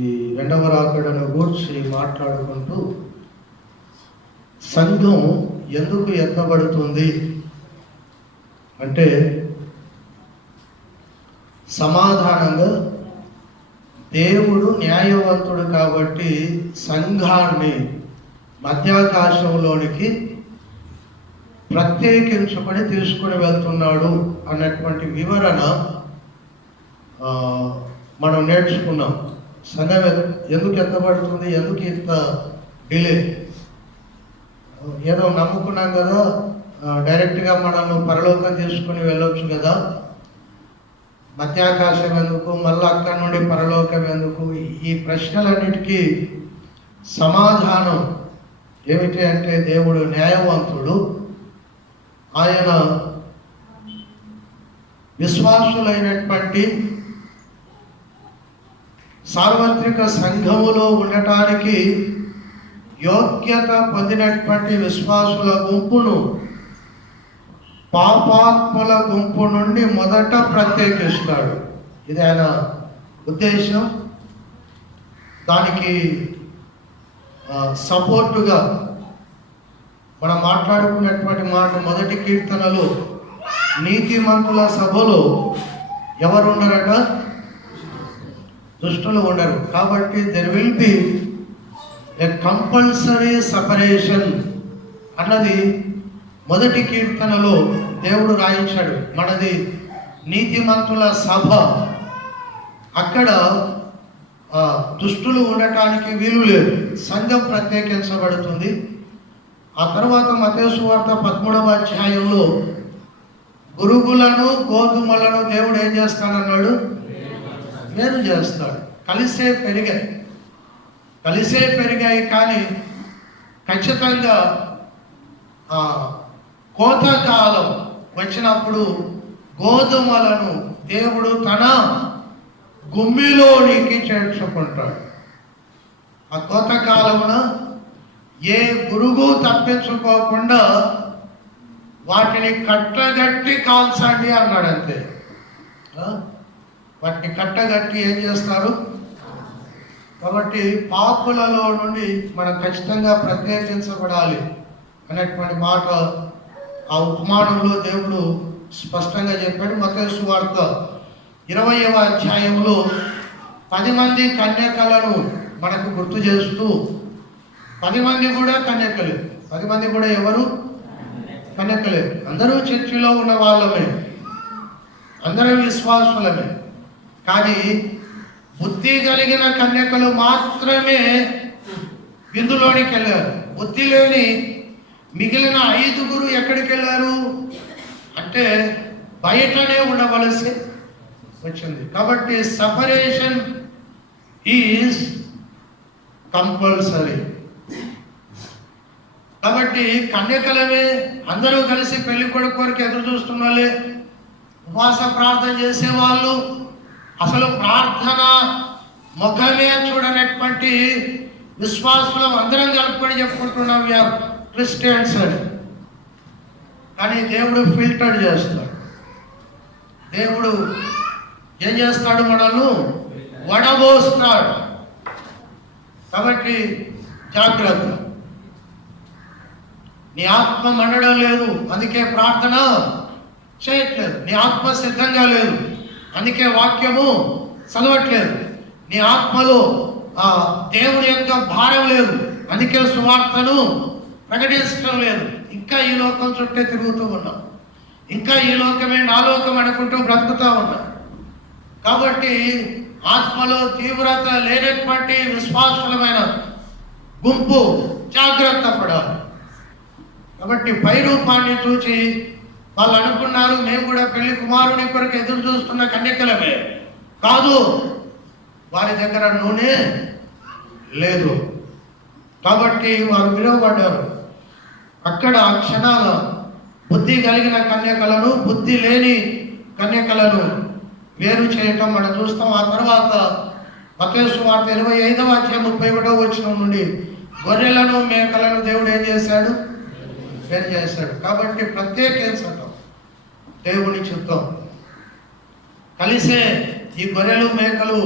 ఈ రెండవ రాకడను గూర్చి మాట్లాడుకుంటూ సంఘం ఎందుకు ఎత్తబడుతుంది అంటే సమాధానంగా దేవుడు న్యాయవంతుడు కాబట్టి సంఘాన్ని మధ్యాకాశంలోనికి ప్రత్యేకించుకొని తీసుకుని వెళ్తున్నాడు అన్నటువంటి వివరణ మనం నేర్చుకున్నాం. సంఘం ఎందుకు ఎత్తబడుతుంది, ఎందుకు ఇంత డిలే? ఏదో నమ్ముకున్నాం కదా, డైరెక్ట్గా మనము పరలోకం తీసుకుని వెళ్ళొచ్చు కదా, మధ్యాకాశం ఎందుకు, మళ్ళీ అక్కడి నుండి పరలోకం ఎందుకు? ఈ ప్రశ్నలన్నిటికీ సమాధానం ఏమిటి అంటే దేవుడు న్యాయవంతుడు. ఆయన విశ్వాసులైనటువంటి సార్వత్రిక సంఘములో ఉండటానికి యోగ్యత పొందినటువంటి విశ్వాసుల గుంపును పాపాత్ముల గుంపు నుండి మొదట ప్రత్యేకిస్తాడు. ఇది ఆయన ఉద్దేశం. దానికి సపోర్టుగా మనం మాట్లాడుకున్నటువంటి మాట మొదటి కీర్తనలో నీతిమంతుల సభలో ఎవరు ఉండరట? దుష్టులు ఉండరు. కాబట్టి there will be a compulsory separation అన్నది మొదటి కీర్తనలో దేవుడు రాయించాడు. మనది నీతిమంతుల సభ. అక్కడ దుష్టులు ఉండటానికి వీలు లేదు. సంఘం ప్రత్యేకించబడుతుంది. ఆ తర్వాత మత్తయి సువార్త 13వ అధ్యాయంలో గురుగులను గోధుమలను దేవుడు ఏం చేస్తాడన్నాడు? వేరు చేస్తాడు. కలిసే పెరిగాయి కానీ ఖచ్చితంగా కోతకాలం వచ్చినప్పుడు గోధుమలను దేవుడు తన గుమ్మిలోనికి చేర్చుకుంటాడు. ఆ కోతకాలమున ఏ గురువు తప్పించుకోకుండా వాటిని కట్టగట్టి కాల్చండి అన్నాడు. అంతే. వాటిని కట్టగట్టి ఏం చేస్తారు? కాబట్టి పాపులలో నుండి మనం ఖచ్చితంగా ప్రత్యేకించబడాలి అనేటువంటి మాట ఆ ఉపమానంలో దేవుడు స్పష్టంగా చెప్పాడు. మత్తయి సువార్త 20వ అధ్యాయంలో 10 మంది కన్యకలను మనకు గుర్తు చేస్తూ, 10 మంది కూడా కన్యకలే. 10 మంది కూడా ఎవరు? కన్యకలే. అందరూ చర్చిలో ఉన్న వాళ్ళమే, అందరూ విశ్వాసులమే. కానీ బుద్ధి కలిగిన కన్యకలు మాత్రమే విందులోనికి వెళ్ళారు. బుద్ధి లేని మిగిలిన 5గురు ఎక్కడికి వెళ్ళారు అంటే బయటనే ఉండవలసి వచ్చింది. కాబట్టి సపరేషన్ ఈజ్ కంపల్సరీ. కాబట్టి కన్యకలమే అందరూ కలిసి పెళ్లి కొడుకు కొరకు ఎదురు చూస్తున్నాలే, ఉపవాస ప్రార్థన చేసేవాళ్ళు, అసలు ప్రార్థన ముఖమే చూడనటువంటి విశ్వాసులం అందరం కలుపుకొని చెప్పుకుంటున్నాం వీఆర్ క్రిస్టియన్స్ అని. కానీ దేవుడు ఫిల్టర్ చేస్తాడు. దేవుడు ఏం చేస్తాడు? మనల్ని వడబోస్తాడు. కాబట్టి జాగ్రత్త. నీ ఆత్మ మండడం లేదు, అందుకే ప్రార్థన చేయట్లేదు. నీ ఆత్మ సిద్ధంగా లేదు, అందుకే వాక్యము చదవట్లేదు. నీ ఆత్మలో దేవుని యొక్క భారం లేదు, అందుకే సువార్తను ప్రకటించడం లేదు. ఇంకా ఈ లోకం చుట్టే తిరుగుతూ ఉన్నాం. ఇంకా ఈ లోకమే నా లోకం అనుకుంటూ బ్రతుకుతూ ఉన్నాం. కాబట్టి ఆత్మలో తీవ్రత లేనటువంటి విశ్వాసులమైన గుంపు జాగ్రత్త పడాలి. కాబట్టి పై రూపాన్ని చూసి వాళ్ళు అనుకున్నారు మేము కూడా పెళ్లి కుమారుని కొరకు ఎదురు చూస్తున్న కన్యకలమే. కాదు, వారి దగ్గర నూనె లేదు. కాబట్టి వారు విలువబడ్డారు. అక్కడ క్షణాల బుద్ధి కలిగిన కన్యకలను, బుద్ధి లేని కన్యకలను వేరు చేయటం మనం చూస్తాం. ఆ తర్వాత మత్తయి సువార్త 25వ అధ్యాయం 31వ వచనం నుండి గొర్రెలను మేకలను దేవుడు ఏం చేశాడు? వేరు చేశాడు. కాబట్టి ప్రత్యేకించటం దేవుని చిత్తం. కలిసే ఈ గొర్రెలు మేకలు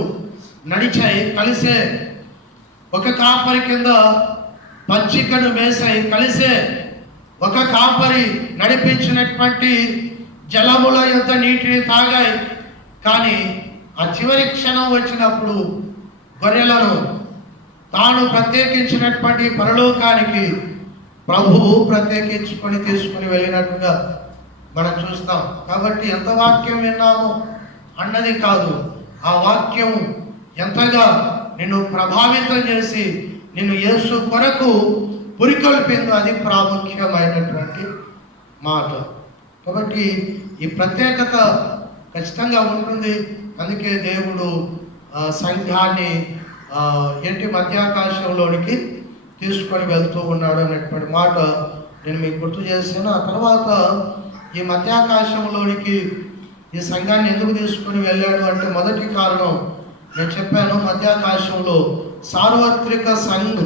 నడిచాయి కలిసే, ఒక కాపరి కింద పచ్చికను వేసాయి కలిసే, ఒక కాపరి నడిపించినటువంటి జలముల యొక్క నీటిని తాగాయి. కానీ ఆ చివరి క్షణం వచ్చినప్పుడు గొర్రెలను తాను ప్రత్యేకించినటువంటి పరలోకానికి ప్రభువు ప్రత్యేకించుకొని తీసుకుని వెళ్ళినట్టుగా మనం చూస్తాం. కాబట్టి ఎంత వాక్యం విన్నాము అన్నది కాదు, ఆ వాక్యం ఎంతగా నిన్ను ప్రభావితం చేసి నిన్ను యేసు కొరకు పురికొల్పిందో అది ప్రాముఖ్యమైనటువంటి మాట. కాబట్టి ఈ ప్రత్యేకత ఖచ్చితంగా ఉంటుంది. అందుకే దేవుడు సంఘాన్ని మధ్యాకాశంలోనికి తీసుకొని వెళ్తూ ఉన్నాడు అనేటువంటి మాట నేను మీకు గుర్తు చేశాను. ఆ తర్వాత ఈ మధ్యాకాశంలోనికి ఈ సంఘాన్ని ఎందుకు తీసుకొని వెళ్ళాడు అంటే మొదటి కారణం నేను చెప్పాను, మధ్యాకాశంలో సార్వత్రిక సంఘ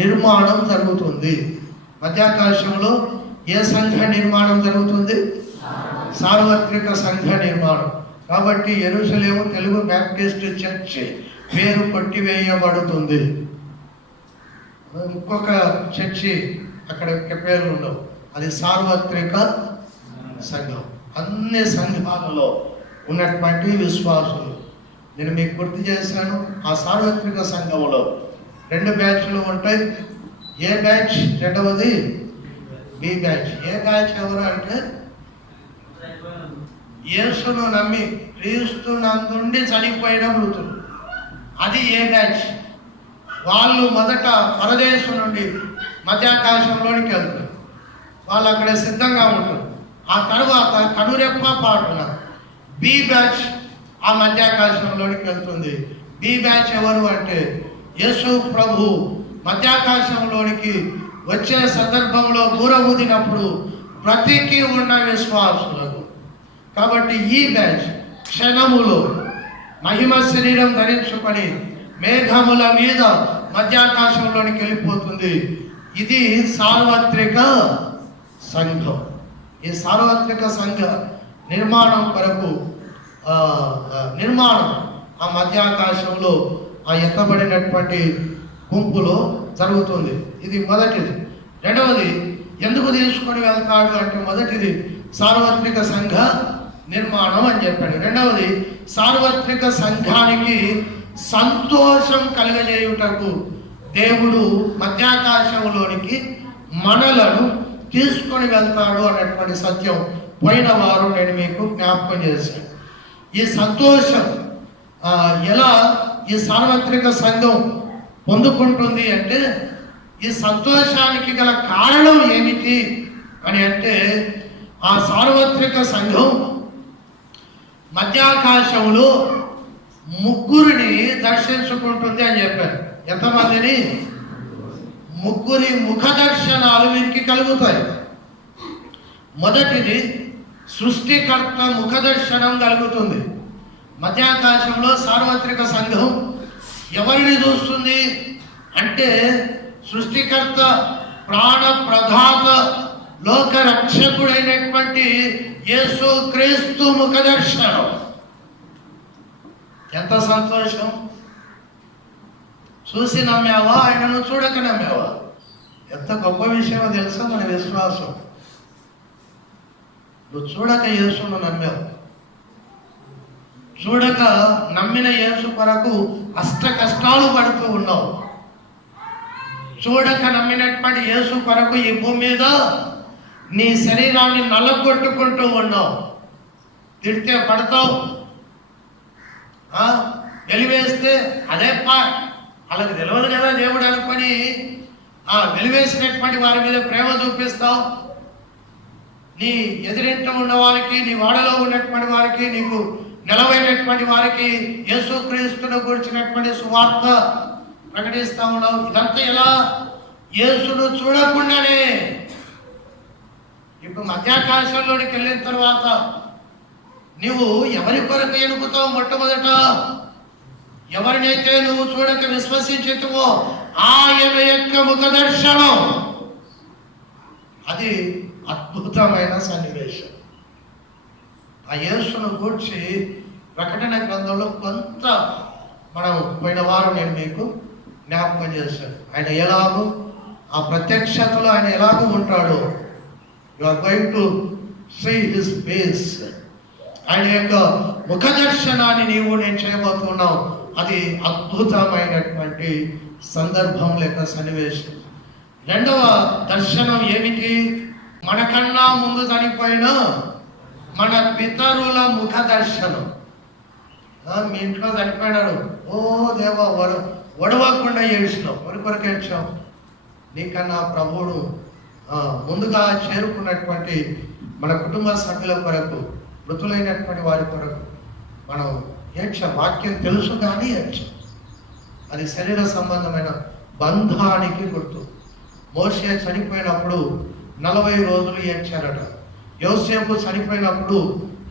నిర్మాణం జరుగుతుంది. మధ్యాకాశంలో ఏ సంఘ నిర్మాణం జరుగుతుంది? సార్వత్రిక సంఘ నిర్మాణం. కాబట్టి యెరూషలేము తెలుగు బ్యాప్టిస్ట్ చర్చ్ పేరు కొట్టివేయబడుతుంది. ఇంకొక చర్చి అక్కడ పేర్లు ఉండవు, అది సార్వత్రిక సంఘం. అన్ని సంఘాలలో ఉన్నటువంటి విశ్వాసులు నేను మీకు గుర్తు చేశాను. ఆ సార్వత్రిక సంఘంలో 2 బ్యాచ్లు ఉంటాయి. ఏ బ్యాచ్? రెండవది బి బ్యాచ్. ఏ బ్యాచ్ ఎవరు అంటే యేసును నమ్మి క్రీస్తు నందుండి చనిపోయిన మృతులు, అది ఏ బ్యాచ్. వాళ్ళు మొదట పరదేశం నుండి మధ్యాకాశంలోనికి వెళ్తారు, వాళ్ళు అక్కడ సిద్ధంగా ఉంటారు. ఆ తర్వాత కనురెప్ప పాటున బి బ్యాచ్ ఆ మధ్యాకాశంలోనికి వెళ్తుంది. బి బ్యాచ్ ఎవరు అంటే యేసు ప్రభు మధ్యాకాశంలోనికి వచ్చే సందర్భంలో బూర ఊదినప్పుడు బ్రతికి ఉన్న విశ్వాసులకు. కాబట్టి ఈ బ్యాచ్ క్షణములో మహిమ శరీరం ధరించుకొని మేఘముల మీద మధ్యాకాశంలోనికి వెళ్ళిపోతుంది. ఇది సార్వత్రిక సంఘం. ఈ సార్వత్రిక సంఘ నిర్మాణం కొరకు నిర్మాణం ఆ మధ్యాకాశంలో ఆ ఎత్తబడినటువంటి గుంపులో జరుగుతుంది. ఇది మొదటిది. రెండవది ఎందుకు తీసుకొని వెళ్తాడు అంటే మొదటిది సార్వత్రిక సంఘ నిర్మాణం అని చెప్పాడు. రెండవది సార్వత్రిక సంఘానికి సంతోషం కలుగజేయుటకు దేవుడు మధ్యాకాశంలోనికి మనలను తీసుకొని వెళ్తాడు అనేటువంటి సత్యం పోయిన వారం నేను మీకు జ్ఞాపకం చేశాను. ఈ సంతోషం ఎలా ఈ సార్వత్రిక సంఘం పొందుకుంటుంది అంటే ఈ సంతోషానికి గల కారణం ఏమిటి అని అంటే ఆ సార్వత్రిక సంఘం మధ్యాకాశంలో 3 దర్శించుకుంటుంది అని చెప్పారు. ఎంతమందిని? 3 ముఖ దర్శనాలు వీరికి కలుగుతాయి. మొదటిది సృష్టికర్త ముఖ దర్శనం కలుగుతుంది. మధ్యాకాశంలో సార్వత్రిక సంఘం ఎవరిని చూస్తుంది అంటే సృష్టికర్త, ప్రాణ ప్రదాత, లోక రక్షకుడైనటువంటి యేసు క్రీస్తు ముఖ దర్శనం. ఎంత సంతోషం! చూసి నమ్మావా? ఆయనను చూడక నమ్మావా? ఎంత గొప్ప విషయమో తెలుసా మన విశ్వాసం. నువ్వు చూడక యేసును నమ్మావు. చూడక నమ్మిన యేసు కొరకు అష్ట కష్టాలు పడుతూ ఉన్నావు. చూడక నమ్మినటువంటి యేసు కొరకు ఈ భూమి మీద నీ శరీరాన్ని నల్లగొట్టుకుంటూ ఉన్నావు. తిడితే పడతావు, వెలివేస్తే అదే వాళ్ళకి తెలియదు కదా దేవుడు అనుకొని వెలివేసినటువంటి వారి మీద ప్రేమ చూపిస్తావు. నీ ఎదురింట ఉన్న వారికి, నీ వాడలో ఉన్నటువంటి వారికి, నీకు నిలవైనటువంటి వారికి యేసుక్రీస్తును గురించినటువంటి సువార్త ప్రకటిస్తా ఉన్నావు. ఇదంతా ఎలా? యేసును చూడకుండానే. ఇప్పుడు మధ్యాకాశంలోనికి వెళ్ళిన తర్వాత నువ్వు ఎవరి కొరకు ఎనుకుతావు? మొట్టమొదట ఎవరినైతే నువ్వు చూడక విశ్వసించుతావో ఆయన యొక్క ముఖ దర్శనం. అది అద్భుతమైన సన్నివేశం. ఆ యేసును గూర్చి ప్రకటన గ్రంథంలో కొంత మనం పోయిన వారం నేను మీకు జ్ఞాపకం చేశాను. ఆయన ఎలాగో ఆ ప్రత్యక్షతలో ఆయన ఎలాగో ఉంటాడో, you are going to see his face. ఆయన యొక్క ముఖ దర్శనాన్ని నేను చేయబోతున్నావు. అది అద్భుతమైనటువంటి సందర్భం లేక సన్నివేశం. రెండవ దర్శనం ఏమిటి? మనకన్నా ముందు చనిపోయిన మన పితరుల ముఖ దర్శనం. మీ ఇంట్లో చనిపోయినారు, ఓ దేవా ఒడవకుండా ఏడ్చినావు. కొరకు ఏడ్చావు. నీకన్నా ప్రభువును ముందుగా చేరుకున్నటువంటి మన కుటుంబ సభ్యుల కొరకు, మృతులైనటువంటి వారి కొరకు మనం ఏడ్చాం. వాక్యం తెలుసు కానీ ఏడ్చాం. అది శరీర సంబంధమైన బంధానికి గుర్తు. మోషే చనిపోయినప్పుడు 40 రోజులు ఏడ్చారట. యోసేపు చనిపోయినప్పుడు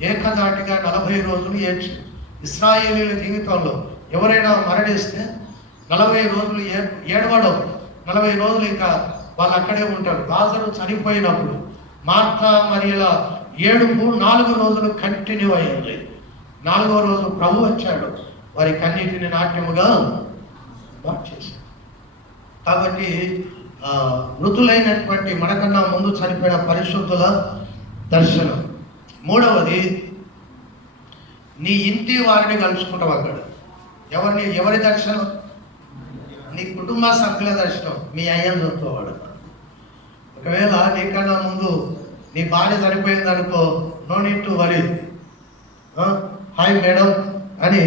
ఏకదాటిగా 40 రోజులు ఏడ్చి. ఇశ్రాయేలీల జీవితంలో ఎవరైనా మరణిస్తే 40 రోజులు ఏడవడం, 40 రోజులు ఇంకా వాళ్ళు అక్కడే ఉంటారు. లాజరు చనిపోయినప్పుడు మార్తా మరియల ఏడుపు 4 రోజులు కంటిన్యూ అయ్యింది. 4వ రోజు ప్రభు వచ్చాడు, వారి కన్నీటిని నాట్యముగా మార్చేశాడు. కాబట్టి మృతులైనటువంటి మనకన్నా ముందు చనిపోయిన పరిశుద్ధుల దర్శనం. మూడవది, నీ ఇంటి వారిని కలుసుకుంటావు అక్కడ. ఎవరి దర్శనం? నీ కుటుంబ సభ్యుల దర్శనం. మీ అయ్యను చూసుకోవాడు. ఒకవేళ నీకన్నా ముందు నీ భార్య చనిపోయింది అనుకో, no need to worry, hi madam అని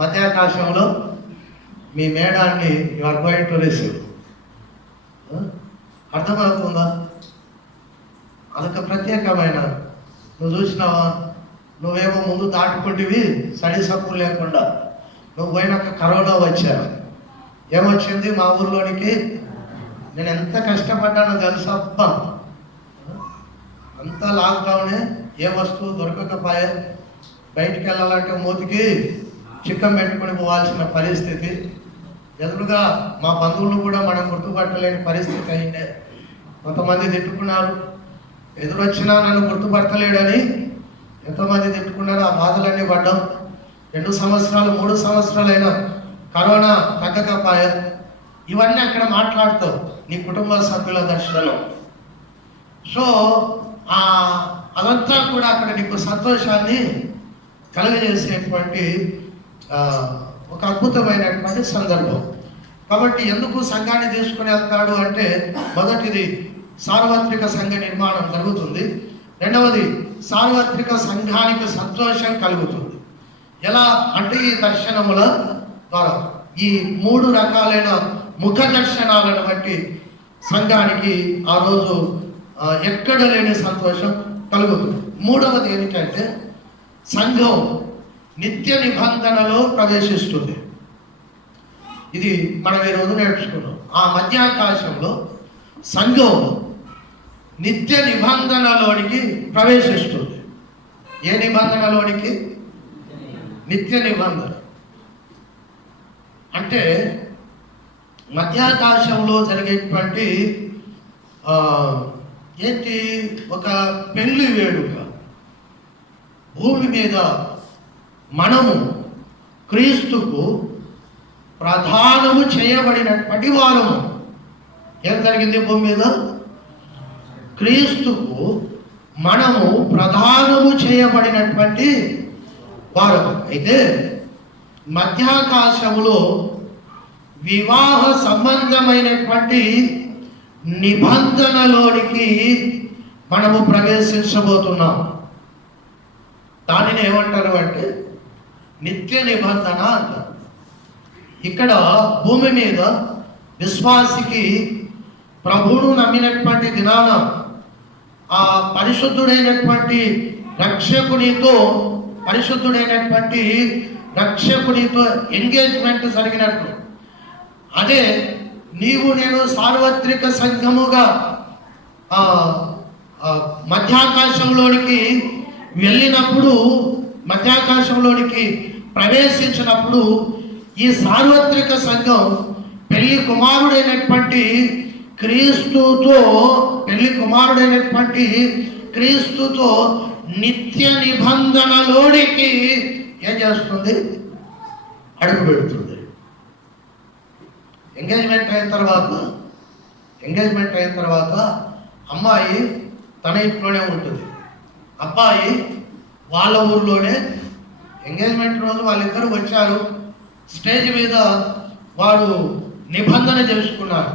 మధ్యాకాశంలో మీ మేడాన్ని you are going to receive. అర్థమవుతుందా? అదొక ప్రత్యేకమైన, నువ్వు చూసినావా, నువ్వేమో ముందు దాటుకుంటేవి సడి సప్పు లేకుండా. నువ్వు పోయినాక కరోనా వచ్చావు. ఏమొచ్చింది మా ఊర్లోనికి? నేను ఎంత కష్టపడ్డానో తెలుసా? అబ్బా, అంతా లాక్డౌనే, ఏ వస్తువు దొరకకపోయే, బయటికి వెళ్ళాలంటే మూతికి చిక్కం పెట్టుకుని పోవాల్సిన పరిస్థితి. ఎదురుగా మా బంధువులు కూడా మనం గుర్తుపట్టలేని పరిస్థితి అయిందే. కొంతమంది తిట్టుకున్నారు, ఎదురొచ్చినా నన్ను గుర్తుపట్టలేడని ఎంతోమంది తిట్టుకున్నారు. ఆ బాధలన్నీ పడ్డాం. 2 సంవత్సరాలు 3 సంవత్సరాలైనా కరోనా తగ్గకపోయా. ఇవన్నీ అక్కడ మాట్లాడుతావు, నీ కుటుంబ సభ్యుల దర్శనం. సో అదంతా కూడా అక్కడ నీకు సంతోషాన్ని కలుగజేసేటువంటి ఒక అద్భుతమైనటువంటి సందర్భం. కాబట్టి ఎందుకు సంఘాన్ని తీసుకుని వెళ్తాడు అంటే, మొదటిది సార్వత్రిక సంఘ నిర్మాణం జరుగుతుంది. రెండవది సార్వత్రిక సంఘానికి సంతోషం కలుగుతుంది. ఎలా అంటే ఈ దర్శనముల ద్వారా, ఈ 3 రకాలైన ముఖ దర్శనాలను బట్టి సంఘానికి ఆ రోజు ఎక్కడ లేని సంతోషం కలుగుతుంది. మూడవది ఏమిటంటే, సంఘం నిత్య నిబంధనలో ప్రవేశిస్తుంది. ఇది మనం ఈ రోజు నేర్చుకున్నాం. ఆ మధ్యాకాశంలో సంఘం నిత్య నిబంధనలోనికి ప్రవేశిస్తుంది. ఏ నిబంధనలోనికి? నిత్య నిబంధన. అంటే మధ్యాకాశంలో జరిగేటువంటి ఏంటి? ఒక పెళ్లి వేడుక. భూమి మీద మనము క్రీస్తుకు ప్రధానము చేయబడినటువంటి వారము. ఏం జరిగింది భూమి మీద? క్రీస్తుకు మనము ప్రధానము చేయబడినటువంటి వారము. అయితే మధ్యాకాశములో వివాహ సంబంధమైనటువంటి నిబంధనలోనికి మనము ప్రవేశించబోతున్నాం. దానిని ఏమంటారు అంటే నిత్య నిబంధన అంటారు. ఇక్కడ భూమి మీద విశ్వాసికి ప్రభువును నమ్మినటువంటి దినాన ఆ పరిశుద్ధుడైనటువంటి రక్షకునితో ఎంగేజ్మెంట్ జరిగినట్లు, అదే నీవు నేను సార్వత్రిక సంఘముగా మధ్యాకాశంలోనికి వెళ్ళినప్పుడు, మధ్యాకాశంలోనికి ప్రవేశించినప్పుడు ఈ సార్వత్రిక సంఘం పెళ్లి కుమారుడైనటువంటి క్రీస్తుతో నిత్య నిబంధనలోనికి ఏం చేస్తుంది? అడుగు పెడుతుంది. ఎంగేజ్మెంట్ అయిన తర్వాత అమ్మాయి తన ఇంట్లోనే ఉంటుంది, అబ్బాయి వాళ్ళ ఊర్లోనే. ఎంగేజ్మెంట్ రోజు వాళ్ళిద్దరూ వచ్చారు, స్టేజ్ మీద వారు నిబంధన చేసుకున్నారు.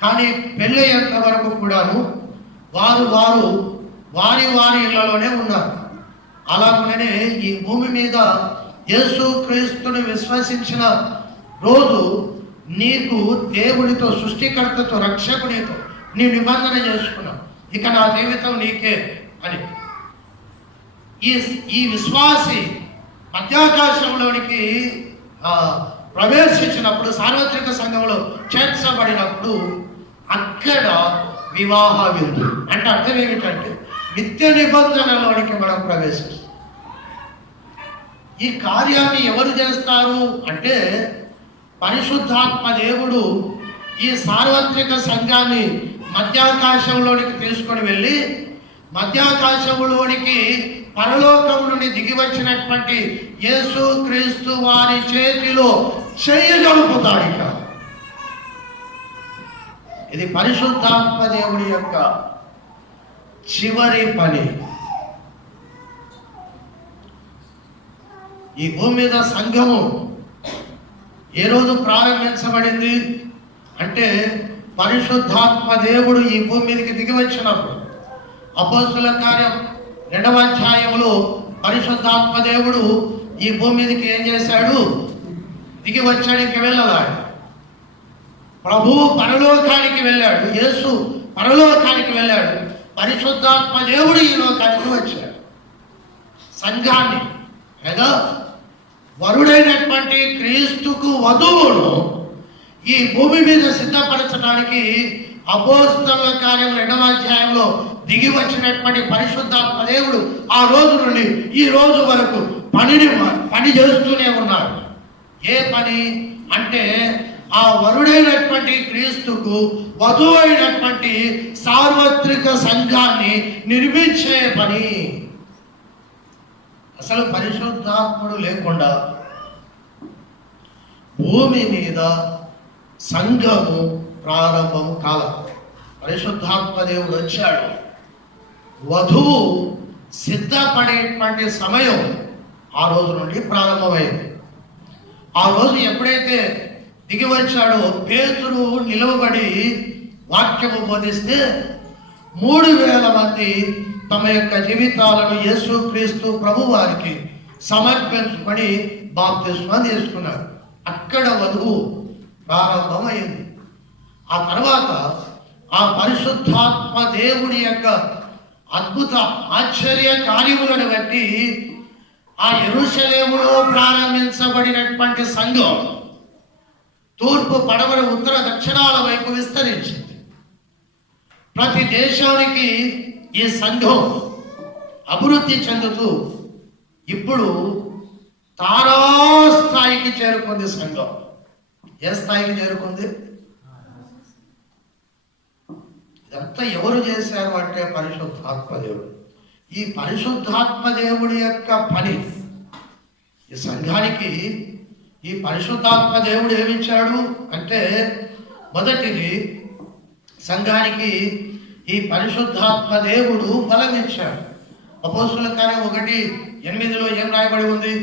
కానీ పెళ్ళి అయ్యేంత వరకు కూడాను వారు వారి ఇళ్లలోనే ఉన్నారు. అలాగనే ఈ భూమి మీద యేసు క్రీస్తుని విశ్వసించిన రోజు నీకు దేవుడితో, సృష్టికర్తతో, రక్షకునితో నీ నిబంధన చేసుకున్నావు, ఇక నా జీవితం నీకే అని. ఈ విశ్వాసి మధ్యాకాశంలోనికి ప్రవేశించినప్పుడు, సార్వత్రిక సంఘంలో చేర్చబడినప్పుడు అక్కడ వివాహ విందు అంటే అర్థం ఏమిటంటే నిత్య నిబంధనలోనికి మనం ప్రవేశిస్తాం. ఈ కార్యాన్ని ఎవరు చేస్తారు అంటే పరిశుద్ధాత్మ దేవుడు ఈ సార్వత్రిక సంఘాన్ని మధ్యాకాశంలోనికి తీసుకొని వెళ్ళి, మధ్యాకాశంలోనికి పరలోకం నుండి దిగి వచ్చినటువంటి యేసు క్రీస్తు వారి చేతిలో చేయగలుగుతాడు. ఇక ఇది పరిశుద్ధాత్మ దేవుడి యొక్క చివరి పని. ఈ భూమి మీద సంఘము ఏ రోజు ప్రారంభించబడింది అంటే పరిశుద్ధాత్మ దేవుడు ఈ భూమి మీదకి దిగి వచ్చినప్పుడు. అపోస్తుల కార్యం 2వ అధ్యాయంలో పరిశుద్ధాత్మ దేవుడు ఈ భూమి మీదకి ఏం చేశాడు? దిగి వచ్చాడు, ఇంక వెళ్ళాడు. ప్రభు పరలోకానికి వెళ్ళాడు, యేసు పరలోకానికి వెళ్ళాడు, పరిశుద్ధాత్మ దేవుడు ఈ లోకానికి వచ్చాడు. సంఘాన్ని లేదా వరుడైనటువంటి క్రీస్తుకు వధువును ఈ భూమి మీద సిద్ధపరచడానికి అపోస్తలుల కార్యం 2వ అధ్యాయంలో దిగి వచ్చినటువంటి పరిశుద్ధాత్మ దేవుడు ఆ రోజు నుండి ఈ రోజు వరకు పని చేస్తూనే ఉన్నాడు. ఏ పని అంటే ఆ వరుడైనటువంటి క్రీస్తుకు వధువైనటువంటి సార్వత్రిక సంఘాన్ని నిర్మించే పని. అసలు పరిశుద్ధాత్ముడు లేకుండా భూమి మీద సంఘము ప్రారంభం కాలం. పరిశుద్ధాత్మ దేవుడు వచ్చాడు, వధువు సిద్ధపడేటువంటి సమయం ఆ రోజు నుండి ప్రారంభమైంది. ఆ రోజు ఎప్పుడైతే దిగి వచ్చాడో పేతురు నిలవబడి వాక్యము బోధిస్తే 3000 మంది తమ యొక్క జీవితాలను యేసుక్రీస్తు ప్రభు వారికి సమర్పించుకొని బాప్తిస్మా తీసుకున్నారు. అక్కడ వధువు ప్రారంభమైంది. ఆ తర్వాత ఆ పరిశుద్ధాత్మ దేవుడి యొక్క అద్భుత ఆశ్చర్య కార్యములను బట్టి ఆ యెరూషలేములో ప్రారంభించబడినటువంటి సంఘం తూర్పు, పడమర, ఉత్తర, దక్షిణాల వైపు విస్తరించింది. ప్రతి దేశానికి ఈ సంఘం అభివృద్ధి చెందుతూ ఇప్పుడు తారాస్థాయికి చేరుకుంది. సంఘం ఏ స్థాయికి చేరుకుంది? ఇదంతా ఎవరు చేశారు అంటే పరిశుద్ధాత్మ దేవుడు. ఈ పరిశుద్ధాత్మ దేవుడి యొక్క పని ఈ సంఘానికి ఈ పరిశుద్ధాత్మ దేవుడు ఏమిచ్చాడు అంటే మొదటిది సంఘానికి ఈ పరిశుద్ధాత్మ దేవుడు బలం ఇచ్చాడు. అపోస్తుల కార్యం 1:8 ఏం రాయబడి ఉంది?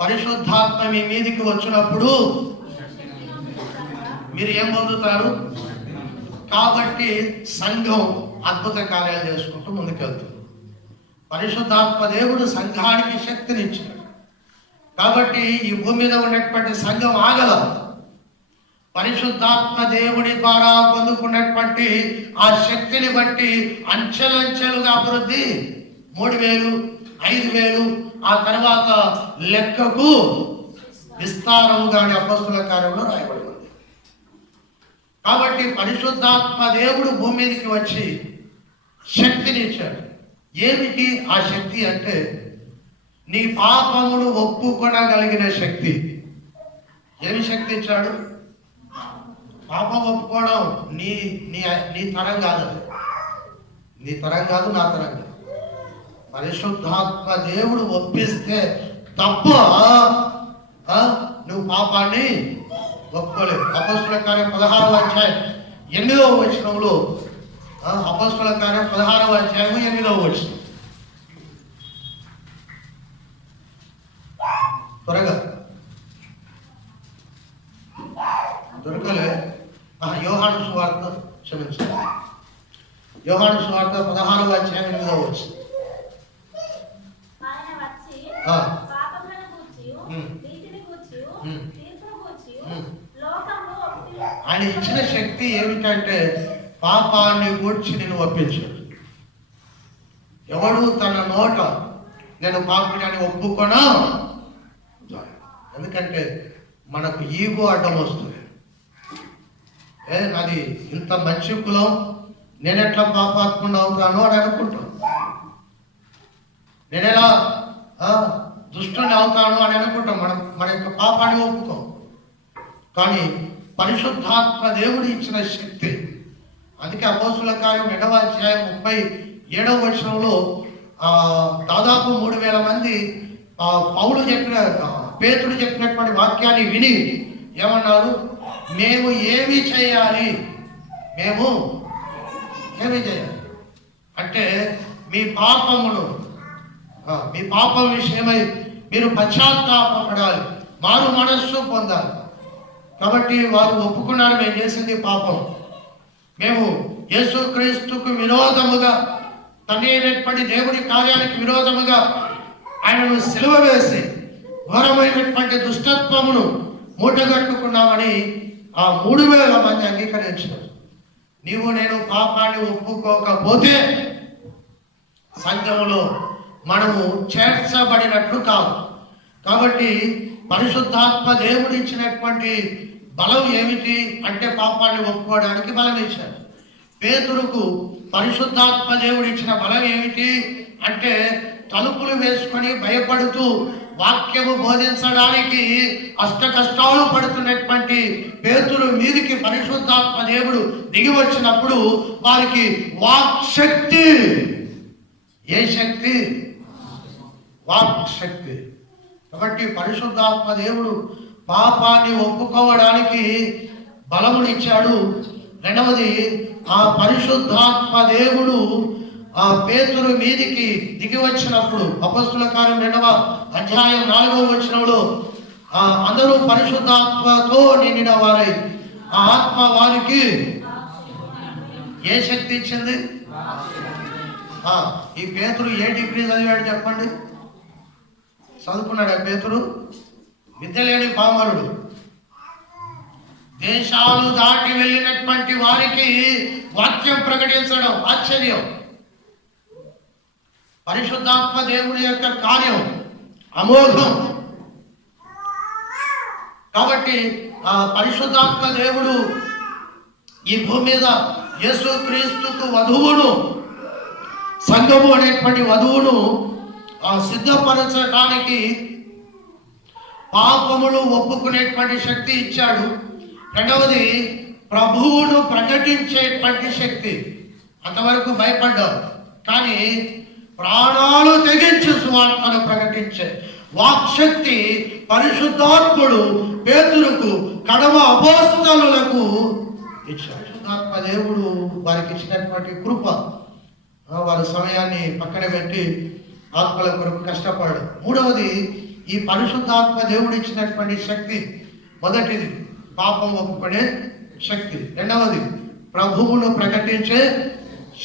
పరిశుద్ధాత్మ మీ మీదికి వచ్చినప్పుడు మీరు ఏం పొందుతారు? కాబట్టి సంఘం అద్భుత కార్యాలు చేసుకుంటూ ముందుకెళ్తుంది. పరిశుద్ధాత్మ దేవుడు సంఘానికి శక్తినిచ్చాడు. కాబట్టి ఈ భూమి మీద ఉన్నటువంటి సంఘం ఆగలదు. పరిశుద్ధాత్మ దేవుడి ద్వారా పొందుకున్నటువంటి ఆ శక్తిని బట్టి అంచెలంచెలుగా అభివృద్ధి 3000, 5000, ఆ తర్వాత లెక్కకు విస్తారముగానే అపోస్తుల కార్యంలో రాయబడి ఉంది. కాబట్టి పరిశుద్ధాత్మ దేవుడు భూమి మీదకి వచ్చి శక్తినిచ్చాడు. ఏమిటి ఆ శక్తి అంటే నీ పాపమును ఒప్పుకొనగలిగిన శక్తి. ఏమి శక్తి ఇచ్చాడు? పాపం ఒప్పుకోవడం నీ తరం కాదు, నీ తరం కాదు, నా తరం కాదు. పరిశుద్ధాత్మ దేవుడు ఒప్పిస్తే తప్ప నువ్వు పాపాన్ని ఒప్పుకోలేవు. అపోస్తుల కార్యం 16వ అధ్యాయం 8వ వచనంలో, అపోస్తుల కార్యం 16వ అధ్యాయం 8వ వచనం. త్వరగా దొరకలే. యోహాను సువార్త, క్షమించాలి, యోహాను సువార్త 16వ అధ్యాయం 8వ వచనం. ఆయన ఇచ్చిన శక్తి ఏమిటంటే పాపాన్ని గూర్చి నేను ఒప్పించాడు. ఎవడు తన నోట నేను పాపిని ఒప్పుకోనా, ఎందుకంటే మనకు ఈగో అడ్డం వస్తుంది. నాది ఇంత మంచి కులం, నేను ఎట్లా పాపాత్ముడు అవుతాను అని అనుకుంటాను. నేనెలా దుష్టుని అవుతాను అని అనుకుంటాం. మన యొక్క పాపాన్ని ఒప్పుకోం. కానీ పరిశుద్ధాత్మ దేవుడు ఇచ్చిన శక్తి, అందుకే అపోస్తుల కార్యం 2వ అధ్యాయం 37వ వచనంలో దాదాపు 3000 మంది పౌలు చెప్పిన, పేతుడు చెప్పినటువంటి వాక్యాన్ని విని ఏమన్నారు? మేము ఏమి చేయాలి, మేము ఏమి చేయాలి అంటే మీ పాపం విషయమై మీరు పశ్చాత్తాపడాలి, మారు మనస్సు పొందాలి. కాబట్టి వారు ఒప్పుకున్నారు, మేము చేసింది పాపం, మేము యేసుక్రీస్తుకు విరోధముగా, తండ్రి అయినటువంటి దేవుడి కార్యానికి విరోధముగా ఆయనను సిలువ వేసి ఘోరమైనటువంటి దుష్టత్వమును మూటగట్టుకున్నామని ఆ 3000 మంది అంగీకరించారు. నీవు నేను పాపాన్ని ఒప్పుకోకపోతే సంఘములో మనము చేర్చబడినట్లు కాదు. కాబట్టి పరిశుద్ధాత్మ దేవుడు ఇచ్చినటువంటి బలం ఏమిటి అంటే పాపాన్ని ఒప్పుకోవడానికి బలం ఇచ్చాడు. పేతురుకు పరిశుద్ధాత్మ దేవుడు ఇచ్చిన బలం ఏమిటి అంటే తలుపులు వేసుకొని భయపడుతూ వాక్యము బోధించడానికి అష్ట కష్టాలు పడుతున్నటువంటి పేతురు మీదికి పరిశుద్ధాత్మ దేవుడు దిగి వచ్చినప్పుడు వారికి వాక్ శక్తి, ఏ శక్తి? వాక్ శక్తి. కాబట్టి పరిశుద్ధాత్మ దేవుడు పాపాన్ని ఒప్పుకోవడానికి బలమునిచ్చాడు. రెండవది, ఆ పరిశుద్ధాత్మ దేవుడు ఆ పేతురు మీదికి దిగి వచ్చినప్పుడు అపోస్తుల కార్యం 2వ అధ్యాయం 4వ వచనంలో అందరూ పరిశుద్ధాత్మతో నిండిన వారై ఆ ఆత్మ వారికి ఏ శక్తి ఇచ్చింది? ఈ పేతురు ఏ డిగ్రీ చదివాడు చెప్పండి? చదువుకున్నాడు పేతురు? విద్య లేని పామరుడు. దేశాలు దాటి వెళ్ళినటువంటి వారికి వాక్యం ప్రకటించడం ఆశ్చర్యం. పరిశుద్ధాత్మ దేవుడి యొక్క కార్యం అమోఘం. కాబట్టి ఆ పరిశుద్ధాత్మ దేవుడు ఈ భూమి మీద యేసుక్రీస్తుకు వధువును, సంఘము అనేటువంటి వధువును సిద్ధపరచడానికి పాపములు ఒప్పుకునేటువంటి శక్తి ఇచ్చాడు. రెండవది, ప్రభువును ప్రకటించేటువంటి శక్తి. అంతవరకు భయపడ్డారు, కానీ ప్రాణాలు తెగించి సువార్తను ప్రకటించే వాక్శక్తి పరిశుద్ధాత్ముడు పేతురుకు, కడమ అపోస్తలులకు ఇచ్చాడు. పరిశుద్ధాత్మ దేవుడు వారికి ఇచ్చినటువంటి కృప. వారి సమయాన్ని పక్కన పెట్టి ఆత్మల కొరకు కష్టపడడం. మూడవది, ఈ పరిశుద్ధాత్మ దేవుడు ఇచ్చినటువంటి శక్తి. మొదటిది పాపం ఒప్పుకునే శక్తి, రెండవది ప్రభువును ప్రకటించే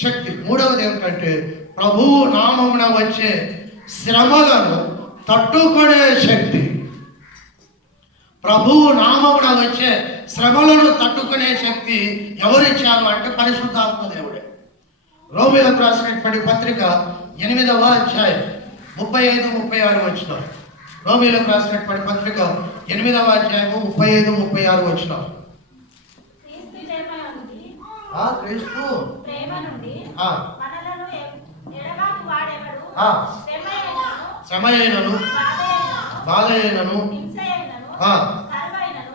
శక్తి, మూడవది ఏమిటంటే ప్రభువు నామమున వచ్చే శ్రమలను తట్టుకునే శక్తి. ప్రభువు నామమున వచ్చే శ్రమలను తట్టుకునే శక్తి ఎవరిచ్చారు అంటే పరిశుద్ధాత్మ దేవుడే. రోమీయులకు రాసినటువంటి పత్రిక 8వ అధ్యాయం 35-36 వచనాలు. రోమీయులకు రాసినటువంటి పత్రిక 8వ అధ్యాయము 35-36 వచనాలు. క్రీస్తు ప్రేమ నుండి మనలను ఎడబాటు వాడెవడు శ్రమయైనను బాధయైనను హింసయైనను కరువైనను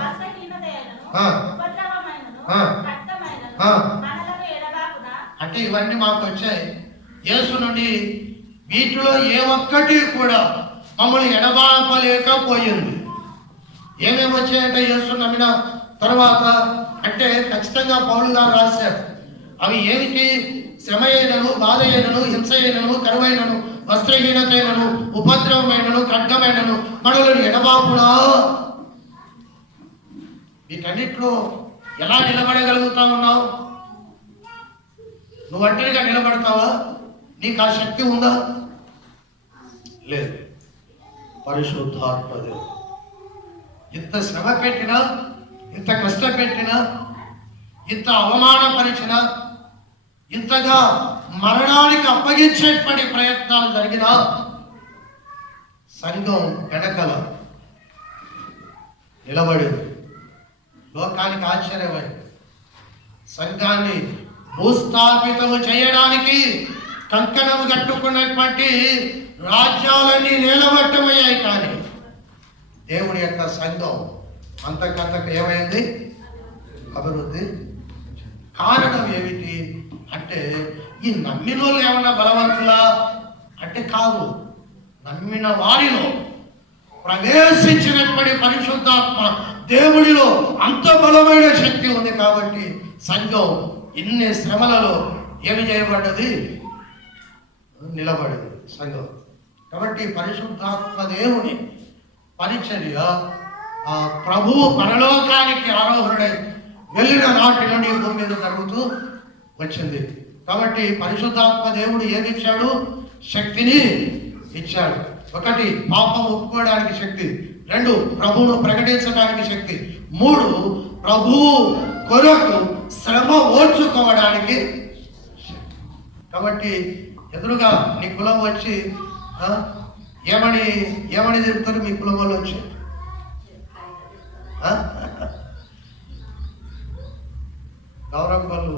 వస్త్రహీనతయైనను ఉపద్రవమైనను రక్తమైనను మనలను ఎడబాకునా. అంటే ఇవన్నీ మాకు వచ్చాయి యేసు నుండి. వీటిలో ఏ ఒక్కటి కూడా మమ్మల్ని ఎడబాపలేకపోయింది. ఏమేమి వచ్చాయంటే యేసు నమ్మిన తర్వాత అంటే ఖచ్చితంగా పౌలు గారు రాశారు. అవి ఏమిటి? శ్రమ అయినను, బాధ అయినను, హింస అయినను, కరువైనను, వస్త్రహీనత అయినను, ఉపద్రవమైనను, ఖడ్గమైనను, మనలను ఎడబాపునా. వీటన్నిట్లో ఎలా నిలబడగలుగుతా ఉన్నావు? నువ్వు ఒంటరిగా నిలబడతావా? నీకు ఆ శక్తి ఉందా? లేదు. పరిశుద్ధాత్మ దేవుడు ఇంత శ్రమ పెట్టినా, ఇంత కష్టపెట్టినా, ఇంత అవమానపరిచినా, ఇంతగా మరణానికి అప్పగించేటువంటి ప్రయత్నాలు జరిగినా సంఘం వెనకల నిలబడింది. లోకానికి ఆశ్చర్యమైంది. సంఘాన్ని భూస్థాపితము చేయడానికి కంకణం కట్టుకున్నటువంటి రాజ్యాలన్నీ నేలమట్టమయ్యాయి. కానీ దేవుని యొక్క సంఘం అంతకంతకు ఏమైంది? అభివృద్ధి. కారణం ఏమిటి అంటే ఈ నమ్మిన వాళ్ళు ఏమన్నా బలవంతులా అంటే కాదు. నమ్మిన వారిలో ప్రవేశించినటువంటి పరిశుద్ధాత్మ దేవుడిలో అంత బలమైన శక్తి ఉంది. కాబట్టి సంఘం ఇన్ని శ్రమలలో ఏమి చేయబడ్డది? నిలబడింది సంఘం. కాబట్టి పరిశుద్ధాత్మ దేవుని పరిచర్య ప్రభువు పరలోకానికి ఆరోహణుడై వెళ్ళిన నాటి నుండి భూమి మీద జరుగుతూ వచ్చింది. కాబట్టి పరిశుద్ధాత్మ దేవుడు ఏమిచ్చాడు? శక్తిని ఇచ్చాడు. ఒకటి, పాపం ఒప్పుకోవడానికి శక్తి. రెండు, ప్రభువును ప్రకటించడానికి శక్తి. మూడు, ప్రభువు కొరకు శ్రమ ఓర్చుకోవడానికి. కాబట్టి ఎదురుగా నీ కులం వచ్చి ఏమని చెప్తారు? మీ కులం వాళ్ళు వచ్చి గౌరవం వాళ్ళు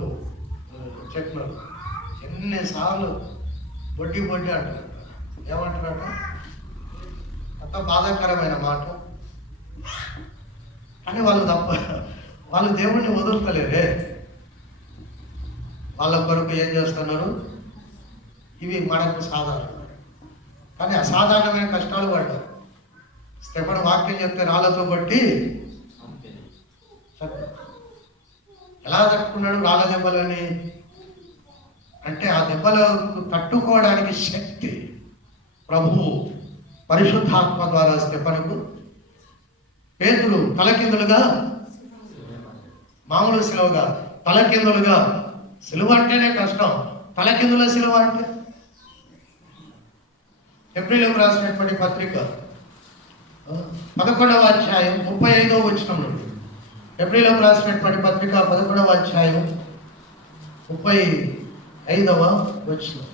చెప్పినారు ఎన్నిసార్లు బొడ్డి అంటారు. ఏమంటారట? అంత బాధాకరమైన మాట. కానీ వాళ్ళు దేవుణ్ణి వదులుతలేరే. వాళ్ళ కొరకు ఏం చేస్తున్నారు? ఇవి మనకు సాధారణం, కానీ అసాధారణమైన కష్టాలు పడ్డారు. స్టెఫను వాక్యం చెప్తే రాళ్ళతో బట్టి ఎలా తట్టుకున్నాడు రాళ్ళ దెబ్బలని అంటే ఆ దెబ్బలకు తట్టుకోవడానికి శక్తి ప్రభువు పరిశుద్ధాత్మ ద్వారా స్టెఫనుకు. పేతురు తలకిందులుగా, మామూలు సిలువగా తలకిందులుగా. సిలువ అంటేనే కష్టం, తలకిందుల సిలువ అంటే. ఏప్రిల్కు రాసినటువంటి పత్రిక 11వ అధ్యాయం 35వ వచనం నుండి. ఏప్రిల్కు రాసినటువంటి పత్రిక 11వ అధ్యాయం 35వ వచనం.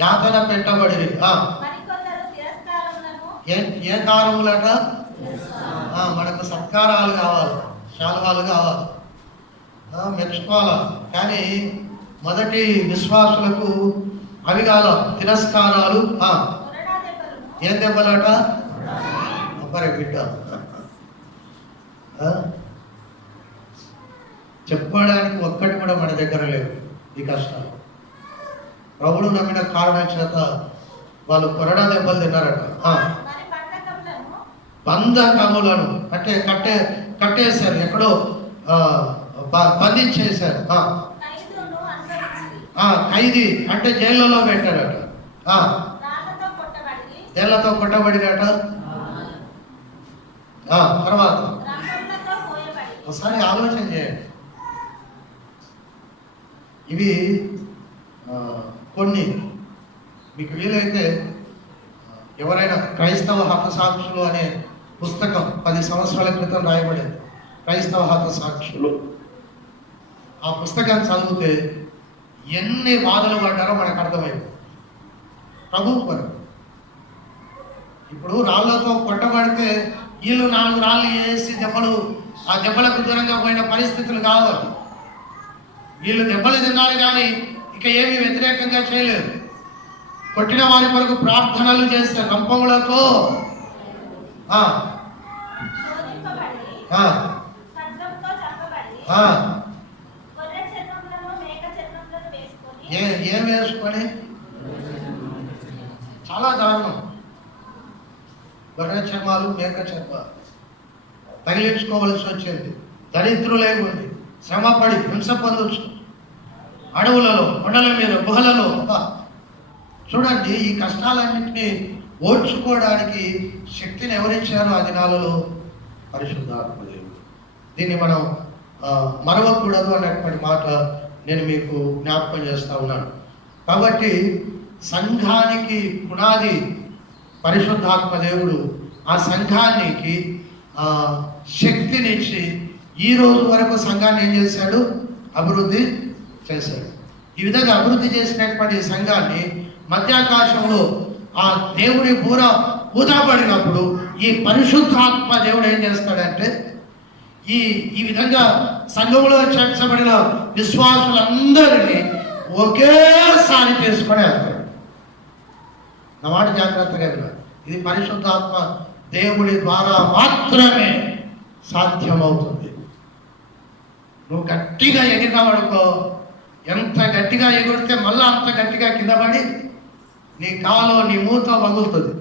యాతన పెట్టబడి ఏ కారములట? మనకు సత్కారాలు కావాలి, శాలువాలు కావాలి, మెచ్చుకోవాలి. కానీ మొదటి విశ్వాసులకు అవి కాదు, తిరస్కారాలు. ఏం దెబ్బలట? అబ్బరే బిడ్డ, చెప్పుకోవడానికి ఒక్కటి కూడా మన దగ్గర లేవు ఈ కష్టాలు. ప్రభుడు నమ్మిన కారణం చేత వాళ్ళు కొరడా దెబ్బలు తిన్నారట. బంధకములను అంటే కట్టేశారు, ఎక్కడో బంధించేశారు. ఖైదీ అంటే జైళ్ళలో పెట్టారట. జైళ్ళతో కొట్టబడినట. తర్వాత ఒకసారి ఆలోచన చేయండి. ఇవి కొన్ని మీకు వీలైతే ఎవరైనా క్రైస్తవ హతసాక్షులు అనే పుస్తకం 10 సంవత్సరాల క్రితం రాయబడింది. క్రైస్తవ హతసాక్షులు. ఆ పుస్తకాన్ని చదివితే ఎన్ని బాధలు పడ్డారో మనకు అర్థమైంది. ప్రభువు కొరకు ఇప్పుడు రాళ్లతో కొట్టబడితే వీళ్ళు 4 రాళ్ళు వేసి ఆ దెబ్బలకు దూరంగా పోయిన పరిస్థితులు కావాలి. వీళ్ళు దెబ్బలు తిన్నారు కానీ ఇక ఏమీ వ్యతిరేకంగా చేయలేదు. కొట్టిన వారి కొరకు ప్రార్థనలు చేస్తే రంపములతో ఏం వేసుకొని? చాలా దారుణం. గొర్రె చర్మాలు, మేక చర్మాలు తగిలించుకోవలసి వచ్చింది. దరిద్రులై ఉండి శ్రమపడి హింస పొందొచ్చు అడవులలో, కొండల మీద, గుహలలో. చూడండి, ఈ కష్టాలన్నింటినీ ఓడ్చుకోవడానికి శక్తిని ఎవరిచ్చారు ఆ దినాలలో? పరిశుద్ధాత్మ దేవుడు. దీన్ని మనం మరవకూడదు అనేటువంటి మాట నేను మీకు జ్ఞాపకం చేస్తా ఉన్నాను. కాబట్టి సంఘానికి పునాది పరిశుద్ధాత్మ దేవుడు. ఆ సంఘానికి శక్తినిచ్చి ఈ రోజు వరకు సంఘాన్ని ఏం చేశాడు? అభివృద్ధి చేశాడు. ఈ విధంగా అభివృద్ధి చేసినటువంటి సంఘాన్ని మధ్యాకాశంలో ఆ దేవుడి బూర ఊదబడినప్పుడు ఈ పరిశుద్ధాత్మ దేవుడు ఏం చేస్తాడంటే ఈ విధంగా సంఘంలో చేర్చబడిన విశ్వాసులందరినీ ఒకేసారి తీసుకొని వెళ్తాడు. నా మాట జాగ్రత్తగా వినాలి. ఇది పరిశుద్ధాత్మ దేవుడి ద్వారా మాత్రమే సాధ్యమవుతుంది. నువ్వు గట్టిగా ఎగిరినావనుకో, ఎంత గట్టిగా ఎగురితే మళ్ళీ అంత గట్టిగా కింద పడి నీ కాలో నీ మూత పగులుతుంది.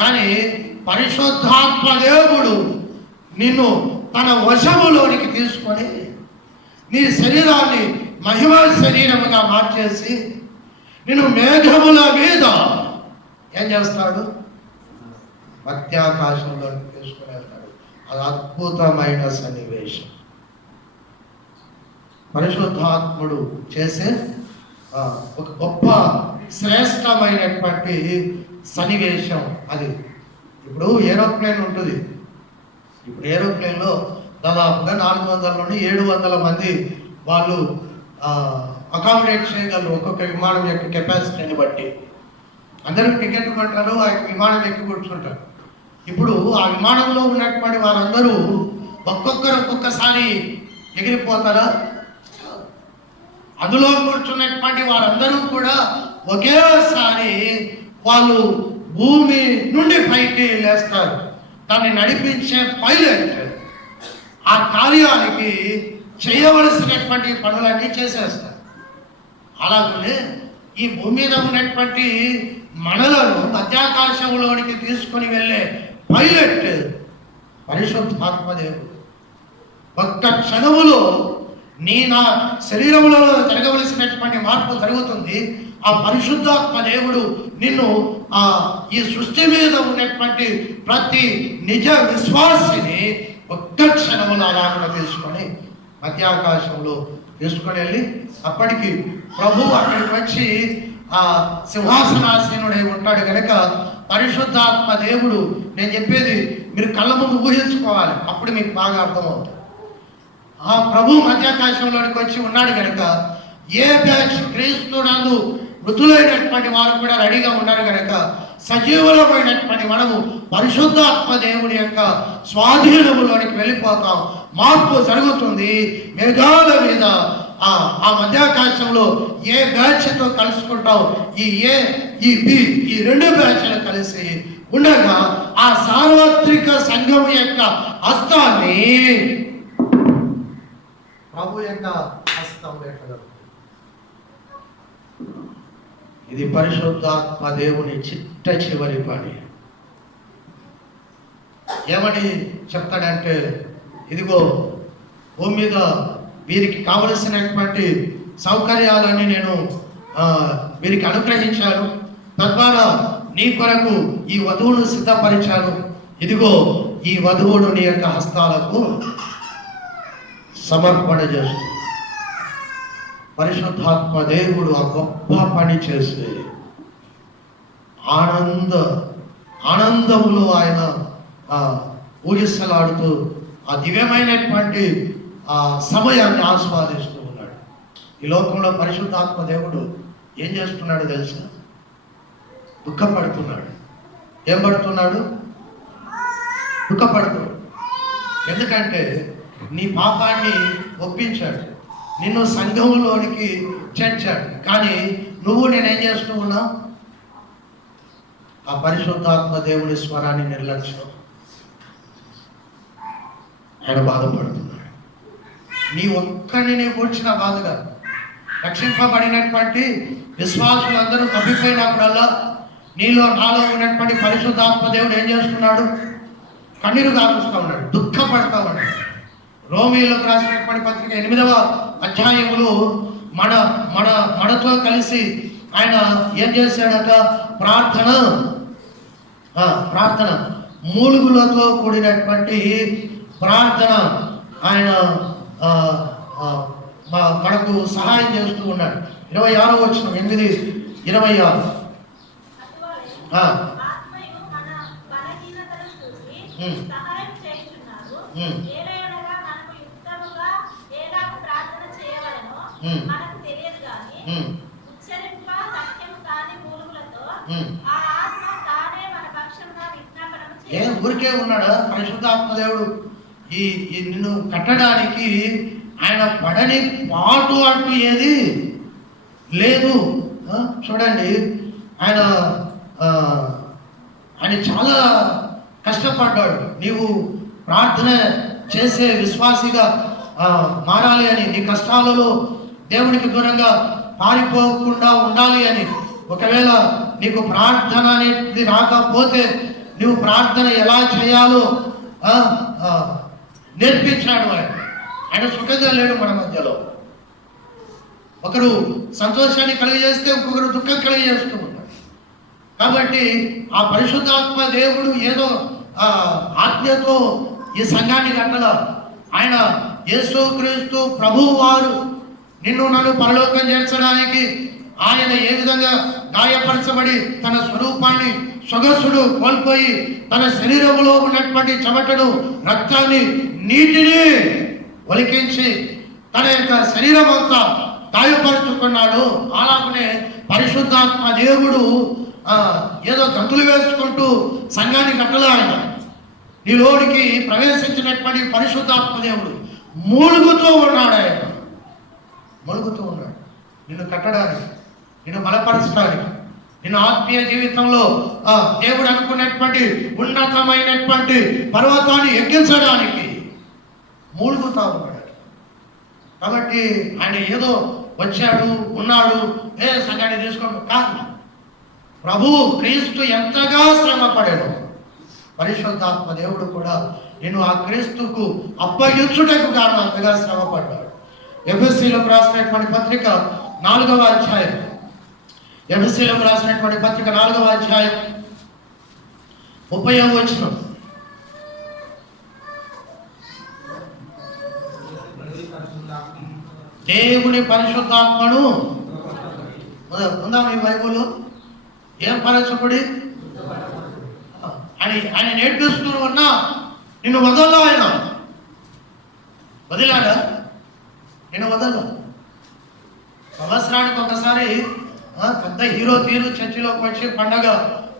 కానీ పరిశుద్ధాత్మ దేవుడు నిన్ను తన వశములోనికి తీసుకొని నీ శరీరాన్ని మహిమ శరీరముగా మార్చేసి నిన్ను మేఘముల మీద ఏం చేస్తాడు? మధ్యాకాశంలోకి తీసుకుని వెళ్తాడు. అది అద్భుతమైన సన్నివేశం. పరిశుద్ధాత్ముడు చేసే ఒక గొప్ప శ్రేష్టమైనటువంటి సన్నివేశం అది. ఇప్పుడు ఏరోప్లేన్ ఉంటుంది. ఇప్పుడు ఏరోప్లేన్లో దాదాపుగా 400 నుండి 700 మంది వాళ్ళు అకామిడేట్ చేయగలరు. ఒక్కొక్క విమానం యొక్క కెపాసిటీని బట్టి అందరూ టికెట్ కొంటారు, ఆ విమానం ఎక్కి కూర్చుంటారు. ఇప్పుడు ఆ విమానంలో ఉన్నటువంటి వారందరూ ఒక్కొక్కసారి ఎగిరిపోతారా? అందులో కూర్చున్నటువంటి వారందరూ కూడా ఒకేసారి వాళ్ళు భూమి నుండి పైకి లేస్తారు. దాన్ని నడిపించే పైలట్ ఆ కార్యానికి చేయవలసినటువంటి పనులన్నీ చేసేస్తారు. అలాగే ఈ భూమి మీద ఉన్నటువంటి మనలను మధ్యాకాశంలోనికి తీసుకొని వెళ్ళే పైలట్ పరిశుద్ధాత్మదేవుడు. ఒక్క క్షణములో నా శరీరంలో జరగవలసినటువంటి మార్పు జరుగుతుంది. ఆ పరిశుద్ధాత్మ దేవుడు నిన్ను ఈ సృష్టి మీద ఉన్నటువంటి ప్రతి నిజ విశ్వాసిని ఒక్క క్షణములో అలాగా తీసుకొని మధ్యాకాశంలో తీసుకొని వెళ్ళి అప్పటికి ప్రభు అక్కడికి వచ్చి ఆ సింహాసనాసీనుడై ఉంటాడు కనుక పరిశుద్ధాత్మ దేవుడు, నేను చెప్పేది మీరు కళ్ళ ముందు ఊహించుకోవాలి, అప్పుడు మీకు బాగా అర్థమవుతుంది. ఆ ప్రభు మధ్యాకాశంలోనికి వచ్చి ఉన్నాడు కనుక ఏ బ్యాచ్ క్రీస్తునందు మృతులైనటువంటి వారు కూడా రెడీగా ఉన్నారు కనుక సజీవులమైనటువంటి మనము పరిశుద్ధాత్మ దేవుడి యొక్క స్వాధీనములోనికి వెళ్ళిపోతాం. మార్పు జరుగుతుంది. మేఘాల మీద ఆ మధ్యాకాశంలో ఏ బ్యాచ్తో కలుసుకుంటాం, ఈ ఏ ఈ బి ఈ 2 బ్యాచ్లు కలిసి ఉండగా ఆ సార్వత్రిక సంఘం యొక్క హస్తాన్ని ప్రభు యొక్క హస్తం పెట్టగలరు. ఇది పరిశుద్ధాత్మ దేవుని చిట్ట చివరి పని. ఏమని చెప్తాడంటే, ఇదిగో భూమి మీద వీరికి కావలసినటువంటి సౌకర్యాలన్నీ నేను వీరికి అనుగ్రహించాను. తద్వారా నీ కొరకు ఈ వధువును సిద్ధపరిచాను. ఇదిగో ఈ వధువును నీ యొక్క హస్తాలకు సమర్పణ చేస్తుంది. పరిశుద్ధాత్మ దేవుడు ఆ గొప్ప పని చేసి ఆనందములో ఆయన ఊగిసలాడుతూ ఆ దివ్యమైనటువంటి ఆ సమయాన్ని ఆస్వాదిస్తూ ఉన్నాడు. ఈ లోకంలో పరిశుద్ధాత్మ దేవుడు ఏం చేస్తున్నాడు తెలుసా? దుఃఖపడుతున్నాడు. ఏం పడుతున్నాడు? దుఃఖపడుతున్నాడు. ఎందుకంటే నీ పాపాన్ని ఒప్పించాడు, నిన్ను సంఘంలోనికి చేర్చాడు. కానీ నువ్వు నేనేం చేస్తూ ఉన్నావు? ఆ పరిశుద్ధాత్మ దేవుని స్వరాన్ని నిర్లక్ష్యం. ఆయన బాధపడుతున్నాడు. నీ ఒక్కడిని కూర్చిన బాధగా రక్షింపబడినటువంటి విశ్వాసులందరూ తప్పిపోయినప్పుడల్లా నీలో నాలో ఉన్నటువంటి పరిశుద్ధాత్మ దేవుడు ఏం చేస్తున్నాడు? కన్నీరు కారుస్తూ ఉన్నాడు, దుఃఖపడతా ఉన్నాడు. రోమీయులకు రాసినటువంటి పత్రిక 8వ అధ్యాయములు మనతో కలిసి ఆయన ఏం చేశాడట? ప్రార్థన మూలుగులతో కూడినటువంటి ప్రార్థన ఆయన మనకు సహాయం చేస్తూ ఉన్నాడు. 26వ వచనం 8:26. ఏం ఊరికే ఉన్నాడా పరిశుద్ధాత్మ దేవుడు? ఈ నిన్ను కట్టడానికి ఆయన పడని పాటు అంటూ ఏది లేదు. చూడండి, ఆయన చాలా కష్టపడ్డాడు. నీవు ప్రార్థన చేసే విశ్వాసిగా మారాలి అని, నీ కష్టాలలో దేవునికి దూరంగా పారిపోకుండా ఉండాలి అని. ఒకవేళ నీకు ప్రార్థన అనేది రాకపోతే నువ్వు ప్రార్థన ఎలా చేయాలో నేర్పించాడు ఆయన సుఖంగా లేడు మన మధ్యలో. ఒకరు సంతోషాన్ని కలిగజేస్తే ఇంకొకరు దుఃఖం కలిగజేస్తూ ఉంటాడు. కాబట్టి ఆ పరిశుద్ధాత్మ దేవుడు ఏదో ఆజ్ఞతో ఈ సంఘాన్ని కట్టల. ఆయన యేసుక్రీస్తు ప్రభువు వారు నిన్ను నన్ను పరలోకం చేర్చడానికి ఆయన ఏ విధంగా గాయపరచబడి తన స్వరూపాన్ని సొగసుడు కోల్పోయి తన శరీరంలో ఉన్నటువంటి చెమటను, రక్తాన్ని, నీటిని ఒలికించి తన యొక్క శరీరం అంతా గాయపరుచుకున్నాడు. అలాగనే పరిశుద్ధాత్మ దేవుడు ఏదో గంతులు వేసుకుంటూ సంఘాన్ని కట్టలే. ఆయన నీలోనికి ప్రవేశించినటువంటి పరిశుద్ధాత్మ దేవుడు మూలుగుతూ ఉన్నాడు. ఆయన మూలుగుతూ ఉన్నాడు నిన్ను కట్టడానికి, నిన్ను బలపరచడానికి, నిన్ను ఆత్మీయ జీవితంలో దేవుడు అనుకున్నటువంటి ఉన్నతమైనటువంటి పర్వతాన్ని ఎక్కించడానికి మూలుగుతా ఉన్నాడు. కాబట్టి ఆయన ఏదో వచ్చాడు ఉన్నాడు సంఘాన్ని తీసుకోండి కాదు. ప్రభు క్రీస్తు ఎంతగా శ్రమ పడాడు, పరిశుద్ధాత్మ దేవుడు కూడా నేను ఆ క్రీస్తుకు అప్పగించుటకు కాను అంతగా శ్రమ పడ్డాడు. ఎఫెసీయులకు రాసినటువంటి పత్రిక 4వ అధ్యాయం, ఎఫెసీయులకు రాసినటువంటి పత్రిక 4వ అధ్యాయం 30వ వచనం. దేవుని పరిశుద్ధాత్మను ఉందా మీ బైబుల్? ఏం పరచకుడి ఆయన నేర్పిస్తూ ఉన్నా నిన్ను వదలలా. ఆయన వదిలాడా? నేను వదల. సంవత్సరానికి ఒకసారి పెద్ద హీరో తీరు చర్చిలోకి వచ్చి పండగ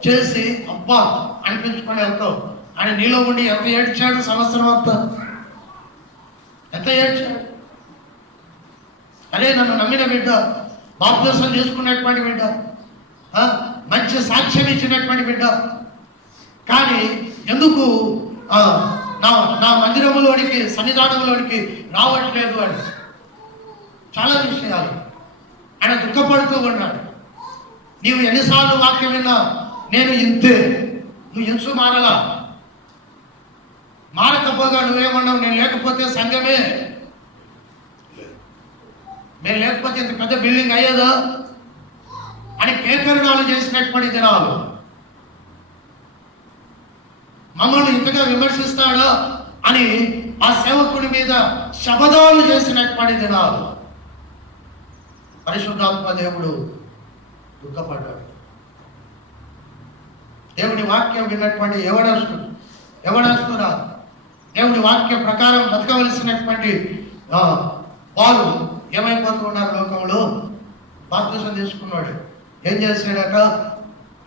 చేసి అబ్బా అనిపించుకొని వెళ్తావు. ఆయన నీలో ఉండి ఎంత ఏడ్చాడు సంవత్సరం అంతా, ఎంత ఏడ్చాడు. అదే నన్ను నమ్మిన బిడ్డ, బాప్తిసం చేసుకున్నటువంటి బిడ్డ, మంచి సాక్ష్యం ఇచ్చినటువంటి బిడ్డ, కానీ ఎందుకు నా మందిరంలోనికి సన్నిధానంలోనికి రావట్లేదు అని చాలా విషయాలు ఆయన దుఃఖపడుతూ ఉన్నాడు. నీవు ఎన్నిసార్లు వాక్యం విన్నా నేను ఇంతే, నువ్వు ఎంసు మారలా, మారకపోగా నువ్వేమన్నావు నేను లేకపోతే సంఘమే, మేము లేకపోతే ఇంత పెద్ద బిల్డింగ్ అయ్యేదా అని కేకరణాలు చేసినటువంటి దినాలు, మమ్మల్ని ఇంతగా విమర్శిస్తాడా అని ఆ సేవకుడి మీద శబదాలు చేసినటువంటి దినాలు. పరిశుద్ధాత్మ దేవుడు దుఃఖపడ్డాడు. దేవుని వాక్యం విన్నటువంటి ఎవడస్తురా దేవుని వాక్యం ప్రకారం బతకవలసినటువంటి వారు ఏమైపోతున్నారు లోకంలో? బాప్తిసం తీసుకున్నాడు, ఏం చేశాడట?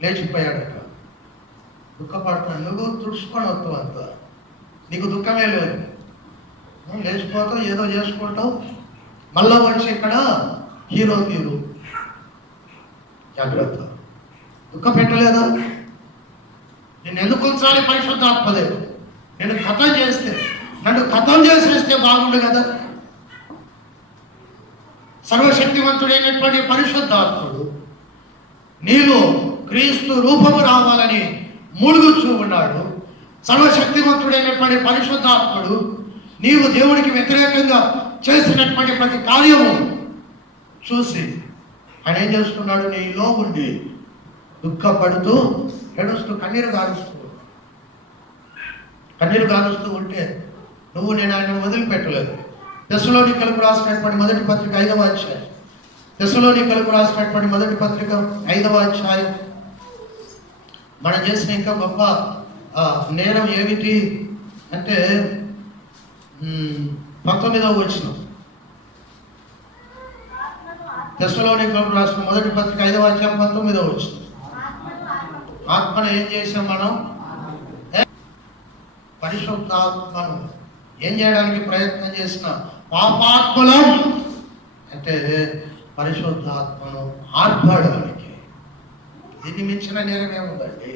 లేచిపోయాడట. దుఃఖపడుతున్నాడు. నువ్వు తుడుచుకొని వస్తావు, అంత నీకు దుఃఖమే లేదు. నువ్వు లేచిపోతావు, ఏదో చేసుకుంటావు, మళ్ళా వచ్చి ఇక్కడ హీరో తీరు. జాగ్రత్త, దుఃఖం పెట్టలేదా? నేను ఎందుకు ఉంచాలి? పరిశుద్ధాత్మదేవుడు నన్ను ఖతం చేసేస్తే బాగుండు కదా. సర్వశక్తివంతుడైనటువంటి పరిశుద్ధాత్ముడు నీలో క్రీస్తు రూపము రావాలని మూలుగుచూ ఉన్నాడు. సర్వశక్తివంతుడైనటువంటి పరిశుద్ధాత్ముడు నీవు దేవుడికి వ్యతిరేకంగా చేసినటువంటి ప్రతి కార్యము చూసి ఆయన ఏం చేస్తున్నాడు? నీలో ఉండి దుఃఖపడుతూ ఏడుస్తూ కన్నీరు గారుస్తూ ఉంటే నేను ఆయన వదిలిపెట్టలేదు. తెస్సలోనికలకు రాసినటువంటి మొదటి పత్రిక 5వ అధ్యాయం, తెస్సలోనికలకు రాసినటువంటి మొదటి పత్రిక 5వ అధ్యాయం. మనం చేసిన ఇంకా గొప్ప నేరం ఏమిటి అంటే 19వ వచనం, తెస్సలోనికలకు రాసిన మొదటి పత్రిక 5వ అధ్యాయం 19వ వచనం. ఆత్మను ఏం చేసాం మనం? పరిశుద్ధాత్మను ఏం చేయడానికి ప్రయత్నం చేసిన? పాపాత్మలం అంటే పరిశుద్ధాత్మను ఆర్పడానికి. దీన్ని మించిన నేరం ఏముందండి?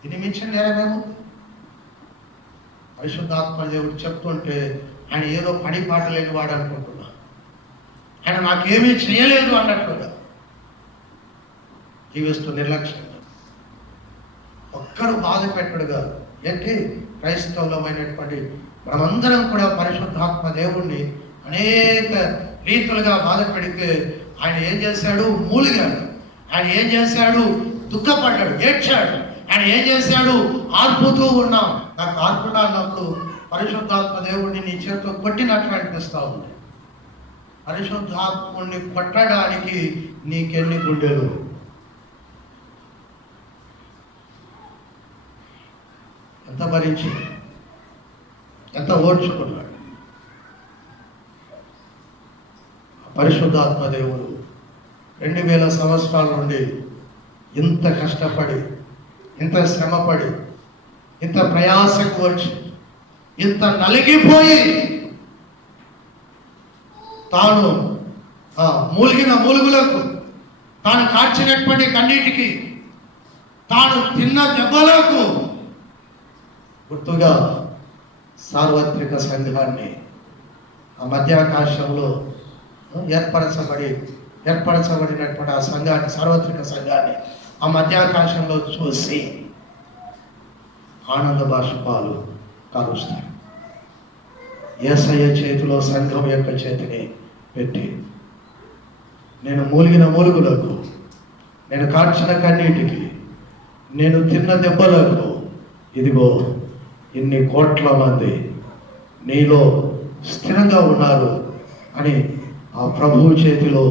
దీన్ని మించిన నేరం ఏముంది? పరిశుద్ధాత్మ దేవుడు చెప్తుంటే ఆయన ఏదో పని పాట లేని వాడు అనుకుంటున్నా, ఆయన నాకేమీ చేయలేదు అన్నట్లుగా జీవిస్తూ నిర్లక్ష్యంగా ఒక్కరు బాధ పెట్టడుగా. ఏంటి? క్రైస్తవులమైనటువంటి మనమందరం కూడా పరిశుద్ధాత్మ దేవుణ్ణి అనేక రీతులుగా బాధ పెడితే ఆయన ఏం చేశాడు? మూలిగాడు. ఆయన ఏం చేశాడు? దుఃఖపడ్డాడు, ఏడ్చాడు. ఆయన ఏం చేశాడు? ఆర్పుతూ ఉన్నాం. నాకు ఆర్పుడా అన్నప్పుడు పరిశుద్ధాత్మ దేవుడిని నీ చేతితో కొట్టినట్లు అనిపిస్తూ ఉంది. పరిశుద్ధాత్ముడిని కొట్టడానికి నీకెన్ని గుండెలు? ఎంత భరించి, ఎంత ఓర్చుకున్నాడు. పరిశుద్ధాత్మ దేవుడు 2000 సంవత్సరాల నుండి ఇంత కష్టపడి, ఇంత శ్రమపడి, ఇంత ప్రయాసకు వచ్చి, ఇంత నలిగిపోయి తాను మూలిగిన మూలుగులకు, తాను కార్చినటువంటి కన్నీటికి, తాను తిన్న దెబ్బలకు గుర్తుగా సార్వత్రిక సంఘాన్ని ఆ మధ్యాకాశంలో ఏర్పరచబడినటువంటి ఆ సంఘాన్ని, సార్వత్రిక సంఘాన్ని ఆ మధ్యాకాశంలో చూసి ఆనంద బాష్పాలు కారుస్తాయి. యేసయ్య చేతిలో సంఘం యొక్క చేతిని పెట్టి, నేను మూలిగిన మూలుగులకు, నేను కార్చిన కన్నీటికి, నేను తిన్న దెబ్బలకు ఇదిగో ఇన్ని కోట్ల మంది నీలో స్థిరంగా ఉన్నారు అని ఆ ప్రభువు చేతిలో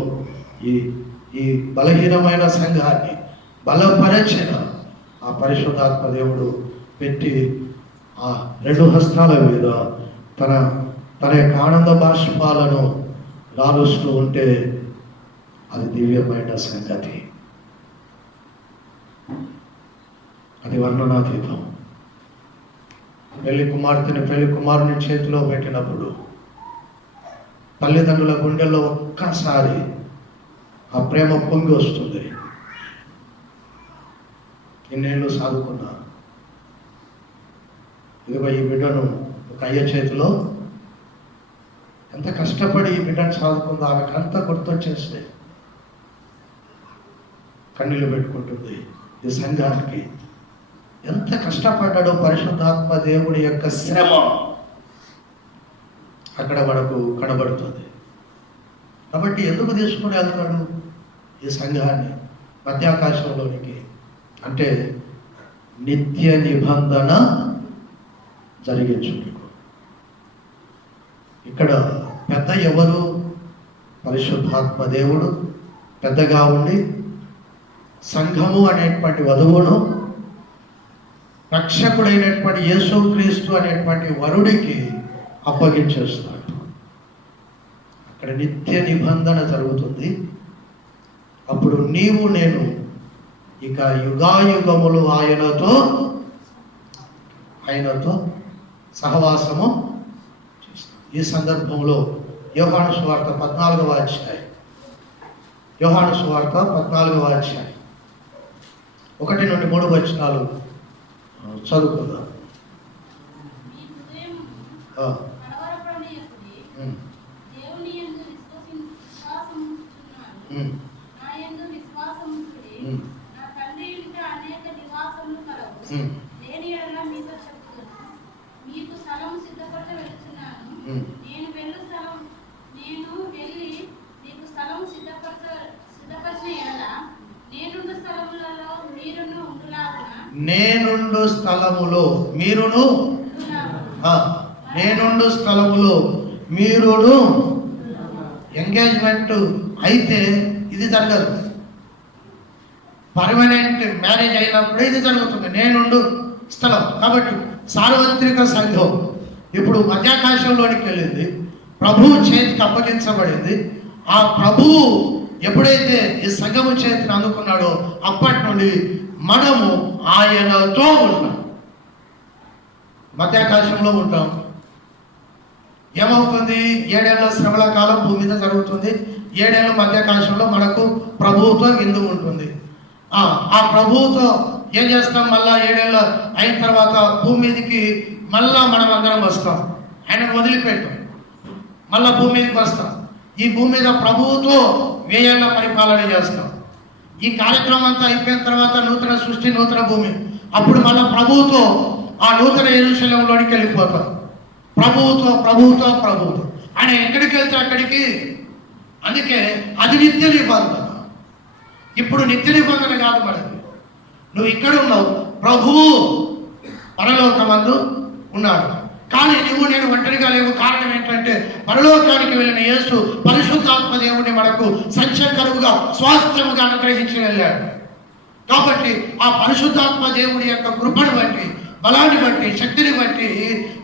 ఈ బలహీనమైన సంఘాన్ని బలపరచిన ఆ పరిశుద్ధాత్మ దేవుడు పెట్టి ఆ 2 హస్తాల మీద తన యొక్క ఆనంద బాష్పాలను రాలుస్తూ ఉంటే అది దివ్యమైన సంగతి. అది వర్ణనాతీతం. పెళ్లి కుమార్తెని పెళ్లి కుమారుని చేతిలో పెట్టినప్పుడు తల్లిదండ్రుల గుండెల్లో ఒక్కసారి ఆ ప్రేమ పొంగి వస్తుంది. ఇన్నేళ్ళు సాదుకున్నా, ఇదిగో ఈ బిడ్డను ఒక అయ్య చేతిలో ఎంత కష్టపడి ఈ బిడ్డను సాదుకుందో ఆమెకు అంతా గుర్తొచ్చేస్తే కన్నీళ్ళు పెట్టుకుంటుంది. ఈ సంఘానికి ఎంత కష్టపడ్డాడో పరిశుద్ధాత్మ దేవుడి యొక్క శ్రమ అక్కడ మనకు కనబడుతుంది. కాబట్టి ఎందుకు తీసుకుని వెళ్తాడు ఈ సంఘాన్ని మధ్యాకాశంలోనికి అంటే నిత్య నిబంధన జరిగించుటకు. ఇక్కడ పెద్ద ఎవరు? పరిశుద్ధాత్మ దేవుడు పెద్దగా ఉండి సంఘము అనేటువంటి వధువును రక్షకుడైనటువంటి యేసుక్రీస్తు అనేటువంటి వరుడికి అప్పగించేస్తాడు. అక్కడ నిత్య నిబంధన జరుగుతుంది. అప్పుడు నీవు నేను ఇక యుగాయుగములు ఆయనతో సహవాసము చేస్తాం. ఈ సందర్భంలో యోహాను సువార్త 14వ అధ్యాయం, యోహాను సువార్త 14వ అధ్యాయం 1 నుండి 3 వచనాలు చదువుకుందాం. నేను వెళ్ళి నీకు స్థలం సిద్ధపరిచిన ఎడల నేనుండు స్థలములలో మీరును ఉండులాగున నేనుండు స్థలములో మీరును నేనుండు స్థలములో మీరును ఎంగేజ్మెంట్ అయితే ఇది జరగదు. పర్మనెంట్ మ్యారేజ్ అయినప్పుడే ఇది జరుగుతుంది, నేనుండు స్థలం. కాబట్టి సార్వత్రిక సంఘం ఇప్పుడు మధ్యాకాశంలోనికి వెళ్ళింది, ప్రభువు చేతికి అప్పగించబడింది. ఆ ప్రభువు ఎప్పుడైతే ఈ సంఘము చేతిని అందుకున్నాడో అప్పటి నుండి మనము ఆయనతో ఉంటాం, మధ్యాకాశంలో ఉంటాం. ఏమవుతుంది? 7 ఏళ్ల శ్రమల కాలం భూమి మీద జరుగుతుంది. 7 ఏళ్ళ మధ్యాకాశంలో మనకు ప్రభువుతో విందు ఉంటుంది. ఆ ప్రభువుతో ఏం చేస్తాం? మళ్ళా 7 ఏళ్ళు అయిన తర్వాత భూమి మీదకి మళ్ళా మనం అందరం వస్తాం, ఆయనకు వదిలిపెట్టాం, మళ్ళా భూమి మీదకి వస్తాం. ఈ భూమి మీద ప్రభువుతో 1000 ఏళ్ళ పరిపాలన చేస్తాం. ఈ కార్యక్రమం అంతా అయిపోయిన తర్వాత నూతన సృష్టి, నూతన భూమి, అప్పుడు మళ్ళా ప్రభువుతో ఆ నూతన యెరూషలేములోనికి వెళ్ళిపోతాం. ప్రభువుతో ఆయన ఎక్కడికి వెళ్తే అక్కడికి. అందుకే అది నిత్య నిబంధన. ఇప్పుడు నిత్య నిబంధన కాదు మనకి. నువ్వు ఇక్కడ ఉన్నావు, ప్రభువు పరలోకమందు ఉన్నాడు, కానీ నువ్వు నేను ఒంటరిగా లేవు. కారణం ఏంటంటే పరలోకానికి వెళ్ళిన యేసు పరిశుద్ధాత్మ దేవుడిని మనకు సంచకరువుగా స్వాస్థ్యముగా అనుగ్రహించి వెళ్ళాడు. కాబట్టి ఆ పరిశుద్ధాత్మ దేవుడి యొక్క కృపను బట్టి, బలాన్ని బట్టి, శక్తిని బట్టి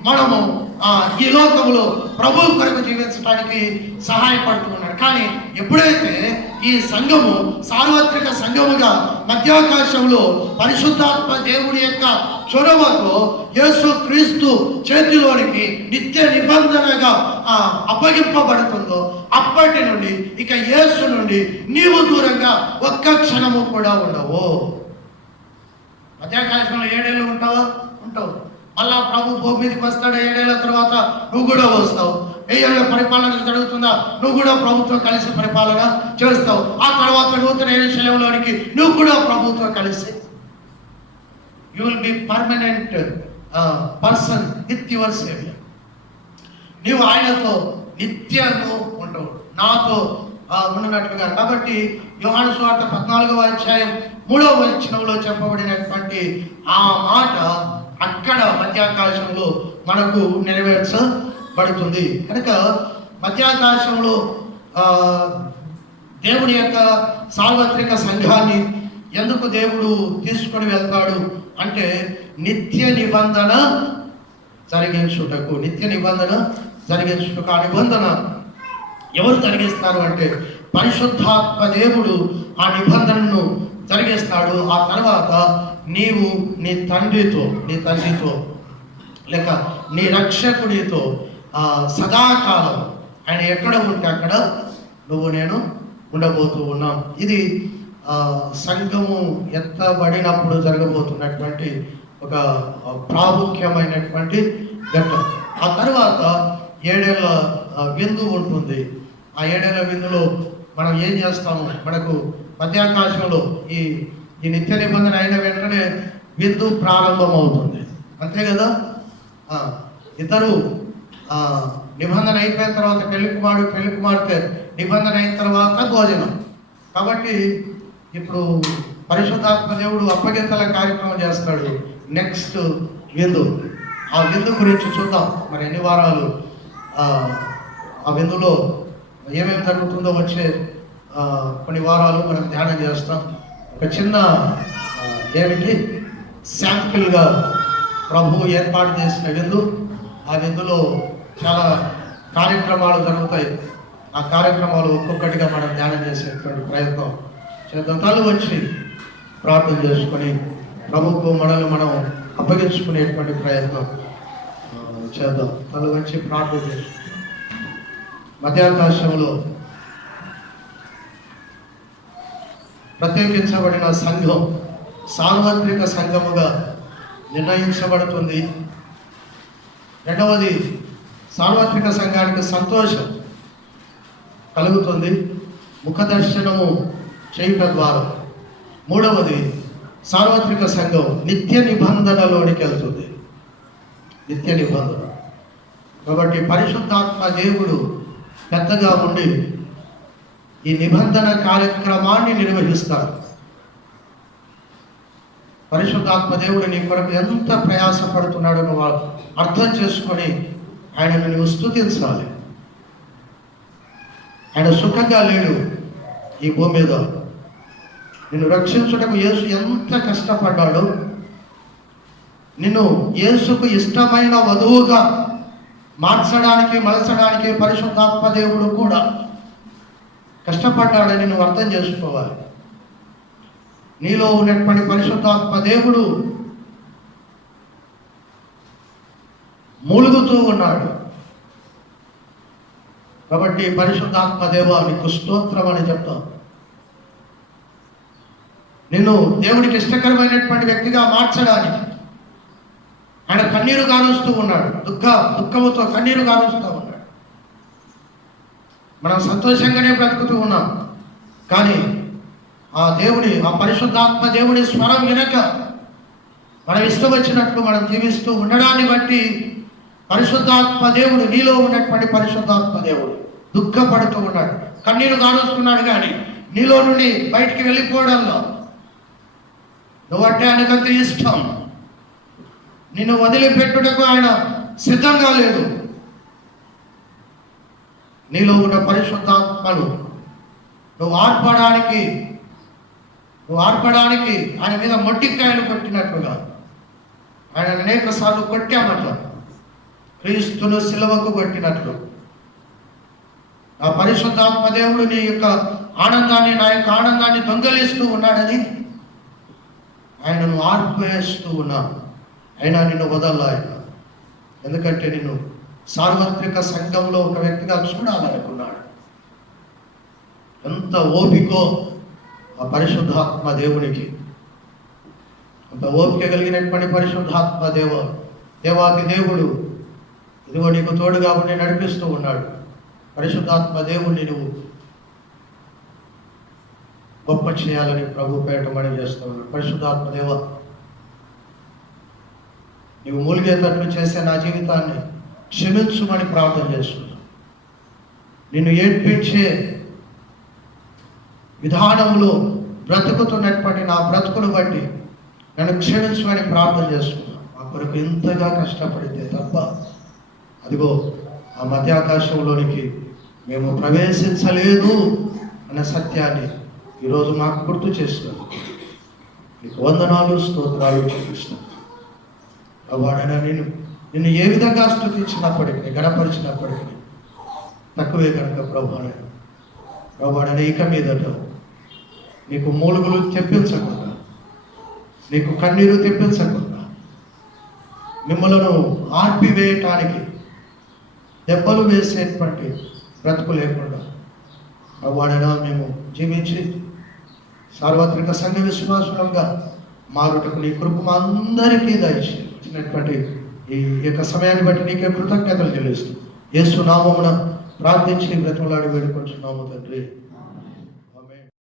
మనము ఈ లోకములో ప్రభువు కొరకు జీవించడానికి సహాయపడుతున్నాడు. కానీ ఎప్పుడైతే ఈ సంఘము సార్వత్రిక సంఘముగా మధ్యాకాశంలో పరిశుద్ధాత్మ దేవుడి యొక్క చొరవతో యేసు క్రీస్తు చేతిలోనికి నిత్య నిబంధనగా అప్పగింపబడుతుందో అప్పటి నుండి ఇక యేసు నుండి నీవు దూరంగా ఒక్క క్షణము కూడా ఉండవు. మధ్యాకాశంలో 7 ఏళ్ళు ఉంటావా? ఉంటావు. మళ్ళా ప్రభు భూమి మీదకి వస్తాడు. 7 ఏళ్ళ తర్వాత నువ్వు కూడా వస్తావు. 1000 ఏళ్ళ పరిపాలన జరుగుతుందా? నువ్వు కూడా ప్రభుత్వం కలిసి పరిపాలన చేస్తావు. ఆ తర్వాత నూతన యెరూషలేములోనికి నువ్వు కూడా ప్రభుత్వం కలిసి you will be permanent person with your saviour. నీవు ఆయనతో నిత్యము ఉంటావు, నాతో ఉన్నట్టుగా. కాబట్టి యోహాను సువార్త 14వ అధ్యాయం 3వ వచనంలో చెప్పబడినటువంటి ఆ మాట అక్కడ మధ్యాకాశంలో మనకు నెరవేర్చబడుతుంది. కనుక మధ్యాకాశంలో దేవుని యొక్క సార్వత్రిక సంఘాన్ని ఎందుకు దేవుడు తీసుకొని వెళ్తాడు అంటే నిత్య నిబంధన జరిగించుటకు. నిత్య నిబంధన జరిగించుటకు. ఆ నిబంధన ఎవరు జరిగిస్తారు అంటే పరిశుద్ధాత్మ దేవుడు ఆ నిబంధనను జరిగిస్తాడు. ఆ తర్వాత నీవు నీ తండ్రితో లేక నీ రక్షకుడితో సదాకాలం ఆయన ఎక్కడ ఉంటే అక్కడ నువ్వు నేను ఉండబోతూ ఉన్నాం. ఇది సంఘము ఎత్తబడినప్పుడు జరగబోతున్నటువంటి ఒక ప్రాముఖ్యమైనటువంటి ఘట్టం. ఆ తర్వాత 7 ఏళ్ళ విందు ఉంటుంది. ఆ 7 ఏళ్ళ విందులో మనం ఏం చేస్తాము? మనకు మధ్యాకాశంలో ఈ నిత్య నిబంధన అయిన వెంటనే విందు ప్రారంభం అవుతుంది, అంతే కదా. ఇద్దరు నిబంధన అయిపోయిన తర్వాత పెళ్లి కుమార్తె నిబంధన అయిన తర్వాత భోజనం. కాబట్టి ఇప్పుడు పరిశుద్ధాత్మ దేవుడు అప్పగింతల కార్యక్రమం చేస్తాడు. నెక్స్ట్ విందు. ఆ విందు గురించి చూద్దాం. మరి ఎన్ని వారాలు ఆ విందులో ఏమేమి జరుగుతుందో వచ్చే కొన్ని వారాలు మనం ధ్యానం చేస్తాం. ఒక చిన్న ఏమిటి శాంపిల్గా ప్రభువు ఏర్పాటు చేసిన విందు. ఆ విందులో చాలా కార్యక్రమాలు జరుగుతాయి. ఆ కార్యక్రమాలు ఒక్కొక్కటిగా మనం ధ్యానం చేసేటువంటి ప్రయత్నం చేద్దాం. తల వచ్చి ప్రార్థన చేసుకొని ప్రభువుకు మనల్ని మనం అప్పగించుకునేటువంటి ప్రయత్నం చేద్దాం. తల వచ్చి ప్రార్థన చేసుకుంటాం. మధ్యాకాశంలో ప్రత్యేకించబడిన సంఘం సార్వత్రిక సంఘముగా నిర్ణయించబడుతుంది. రెండవది, సార్వత్రిక సంఘానికి సంతోషం కలుగుతుంది ముఖదర్శనము చేయుట ద్వారా. మూడవది, సార్వత్రిక సంఘం నిత్య నిబంధనలోనికి వెళ్తుంది. నిత్య నిబంధన. కాబట్టి పరిశుద్ధాత్మ దేవుడు పెద్దగా ఉండి ఈ నిబంధన కార్యక్రమాన్ని నిర్వహిస్తారు. పరిశుద్ధాత్మ దేవుడు నీ కొరకు ఎంత ప్రయాసపడుతున్నాడో నువ్వు అర్థం చేసుకొని ఆయనను నువ్వు స్తుతించాలి. ఆయన సుఖంగా లేడు ఈ భూమి మీద. నిన్ను రక్షించుటకు యేసు ఎంత కష్టపడ్డాడో, నిన్ను యేసుకు ఇష్టమైన వధువుగా మార్చడానికి మలచడానికి పరిశుద్ధాత్మ దేవుడు కూడా కష్టపడ్డాడని నువ్వు అర్థం చేసుకోవాలి. నీలో ఉన్నటువంటి పరిశుద్ధాత్మ దేవుడు మూలుగుతూ ఉన్నాడు. కాబట్టి పరిశుద్ధాత్మ దేవ నీకు స్తోత్రం అని చెప్తాం. నిన్ను దేవుడికి ఇష్టకరమైనటువంటి వ్యక్తిగా మార్చడానికి ఆయన కన్నీరు గారుస్తూ ఉన్నాడు. దుఃఖముతో కన్నీరు గారుస్తూ ఉన్నాడు. మనం సంతోషంగానే బ్రతుకుతూ ఉన్నాం, కానీ ఆ పరిశుద్ధాత్మ దేవుడి స్వరం వినక మనం ఇష్టం వచ్చినట్లు మనం జీవిస్తూ ఉండడాన్ని బట్టి పరిశుద్ధాత్మ దేవుడు, నీలో ఉన్నటువంటి పరిశుద్ధాత్మ దేవుడు దుఃఖపడుతూ ఉన్నాడు, కన్నీరు గారుస్తున్నాడు. కానీ నీలో నుండి బయటికి వెళ్ళిపోవడంలో నువ్వంటే ఆయనకంత ఇష్టం. నిన్ను వదిలిపెట్టుటకు ఆయన సిద్ధంగా లేదు. నీలో ఉన్న పరిశుద్ధాత్మను నువ్వు ఆర్పడానికి ఆయన మీద మొట్టికాయలు కొట్టినట్టుగా ఆయన అనేక సార్లు కొట్టామట, క్రీస్తును సిలువకు కొట్టినట్లు. ఆ పరిశుద్ధాత్మ దేవుడు నీ యొక్క ఆనందాన్ని, నా యొక్క ఆనందాన్ని దొంగలిస్తూ ఉన్నాడని ఆయనను ఆర్పేస్తూ ఉన్నాను. అయినా నిన్ను వదల్లా ఆయన. ఎందుకంటే నిన్ను సార్వత్రిక సంఘంలో ఒక వ్యక్తిగా చూడాలనుకున్నాడు. ఎంత ఓపికో ఆ పరిశుద్ధాత్మ దేవునికి, అంత ఓపిక కలిగినటువంటి పరిశుద్ధాత్మ దేవాది దేవుడు ఇదిగో నీకు తోడుగా ఉండి నడిపిస్తూ ఉన్నాడు. పరిశుద్ధాత్మ దేవుడిని నువ్వు గొప్ప చేయాలని ప్రభు పేట మనం చేస్తూ ఉన్నాడు. పరిశుద్ధాత్మ దేవ, నీవు మూలిగేటట్లు చేసే నా జీవితాన్ని క్షమించుమని ప్రార్థన చేస్తున్నాను. నిన్ను ఏడ్పించే విధానంలో బ్రతుకుతున్నటువంటి నా బ్రతుకును బట్టి నన్ను క్షమించమని ప్రార్థన చేస్తున్నాను. మా కొరకు ఇంతగా కష్టపడితే తప్ప అదిగో ఆ మధ్యాకాశంలోనికి మేము ప్రవేశించలేదు అన్న సత్యాన్ని ఈరోజు మాకు గుర్తు చేస్తున్నాను. నీకు వందనాలు, స్తోత్రాలు చూపిస్తున్నాను. వాడన నిన్ను ఏ విధంగా స్తుతించినప్పటికీ, గణపరిచినప్పటికీ తక్కువే కనుక ప్రభువాడన ఇక మీదట నీకు మూలుగులు తెప్పించకుండా, నీకు కన్నీరు తెప్పించకుండా, మిమ్మలను ఆర్పివేయటానికి దెబ్బలు వేసేటువంటి బ్రతుకు లేకుండా ప్రభువాడన మేము జీవించి సార్వత్రిక సంఘ విశ్వాసులంగా మారుటకు నీ కృప మా అందరికీ దయచేసినటువంటి ఈ యొక్క సమయాన్ని బట్టి నీకే కృతజ్ఞతలు చెల్లిస్తూ యేసు నామమున ప్రార్థించి బ్రతిమలాడి వేడుకుంటున్నాము తండ్రి.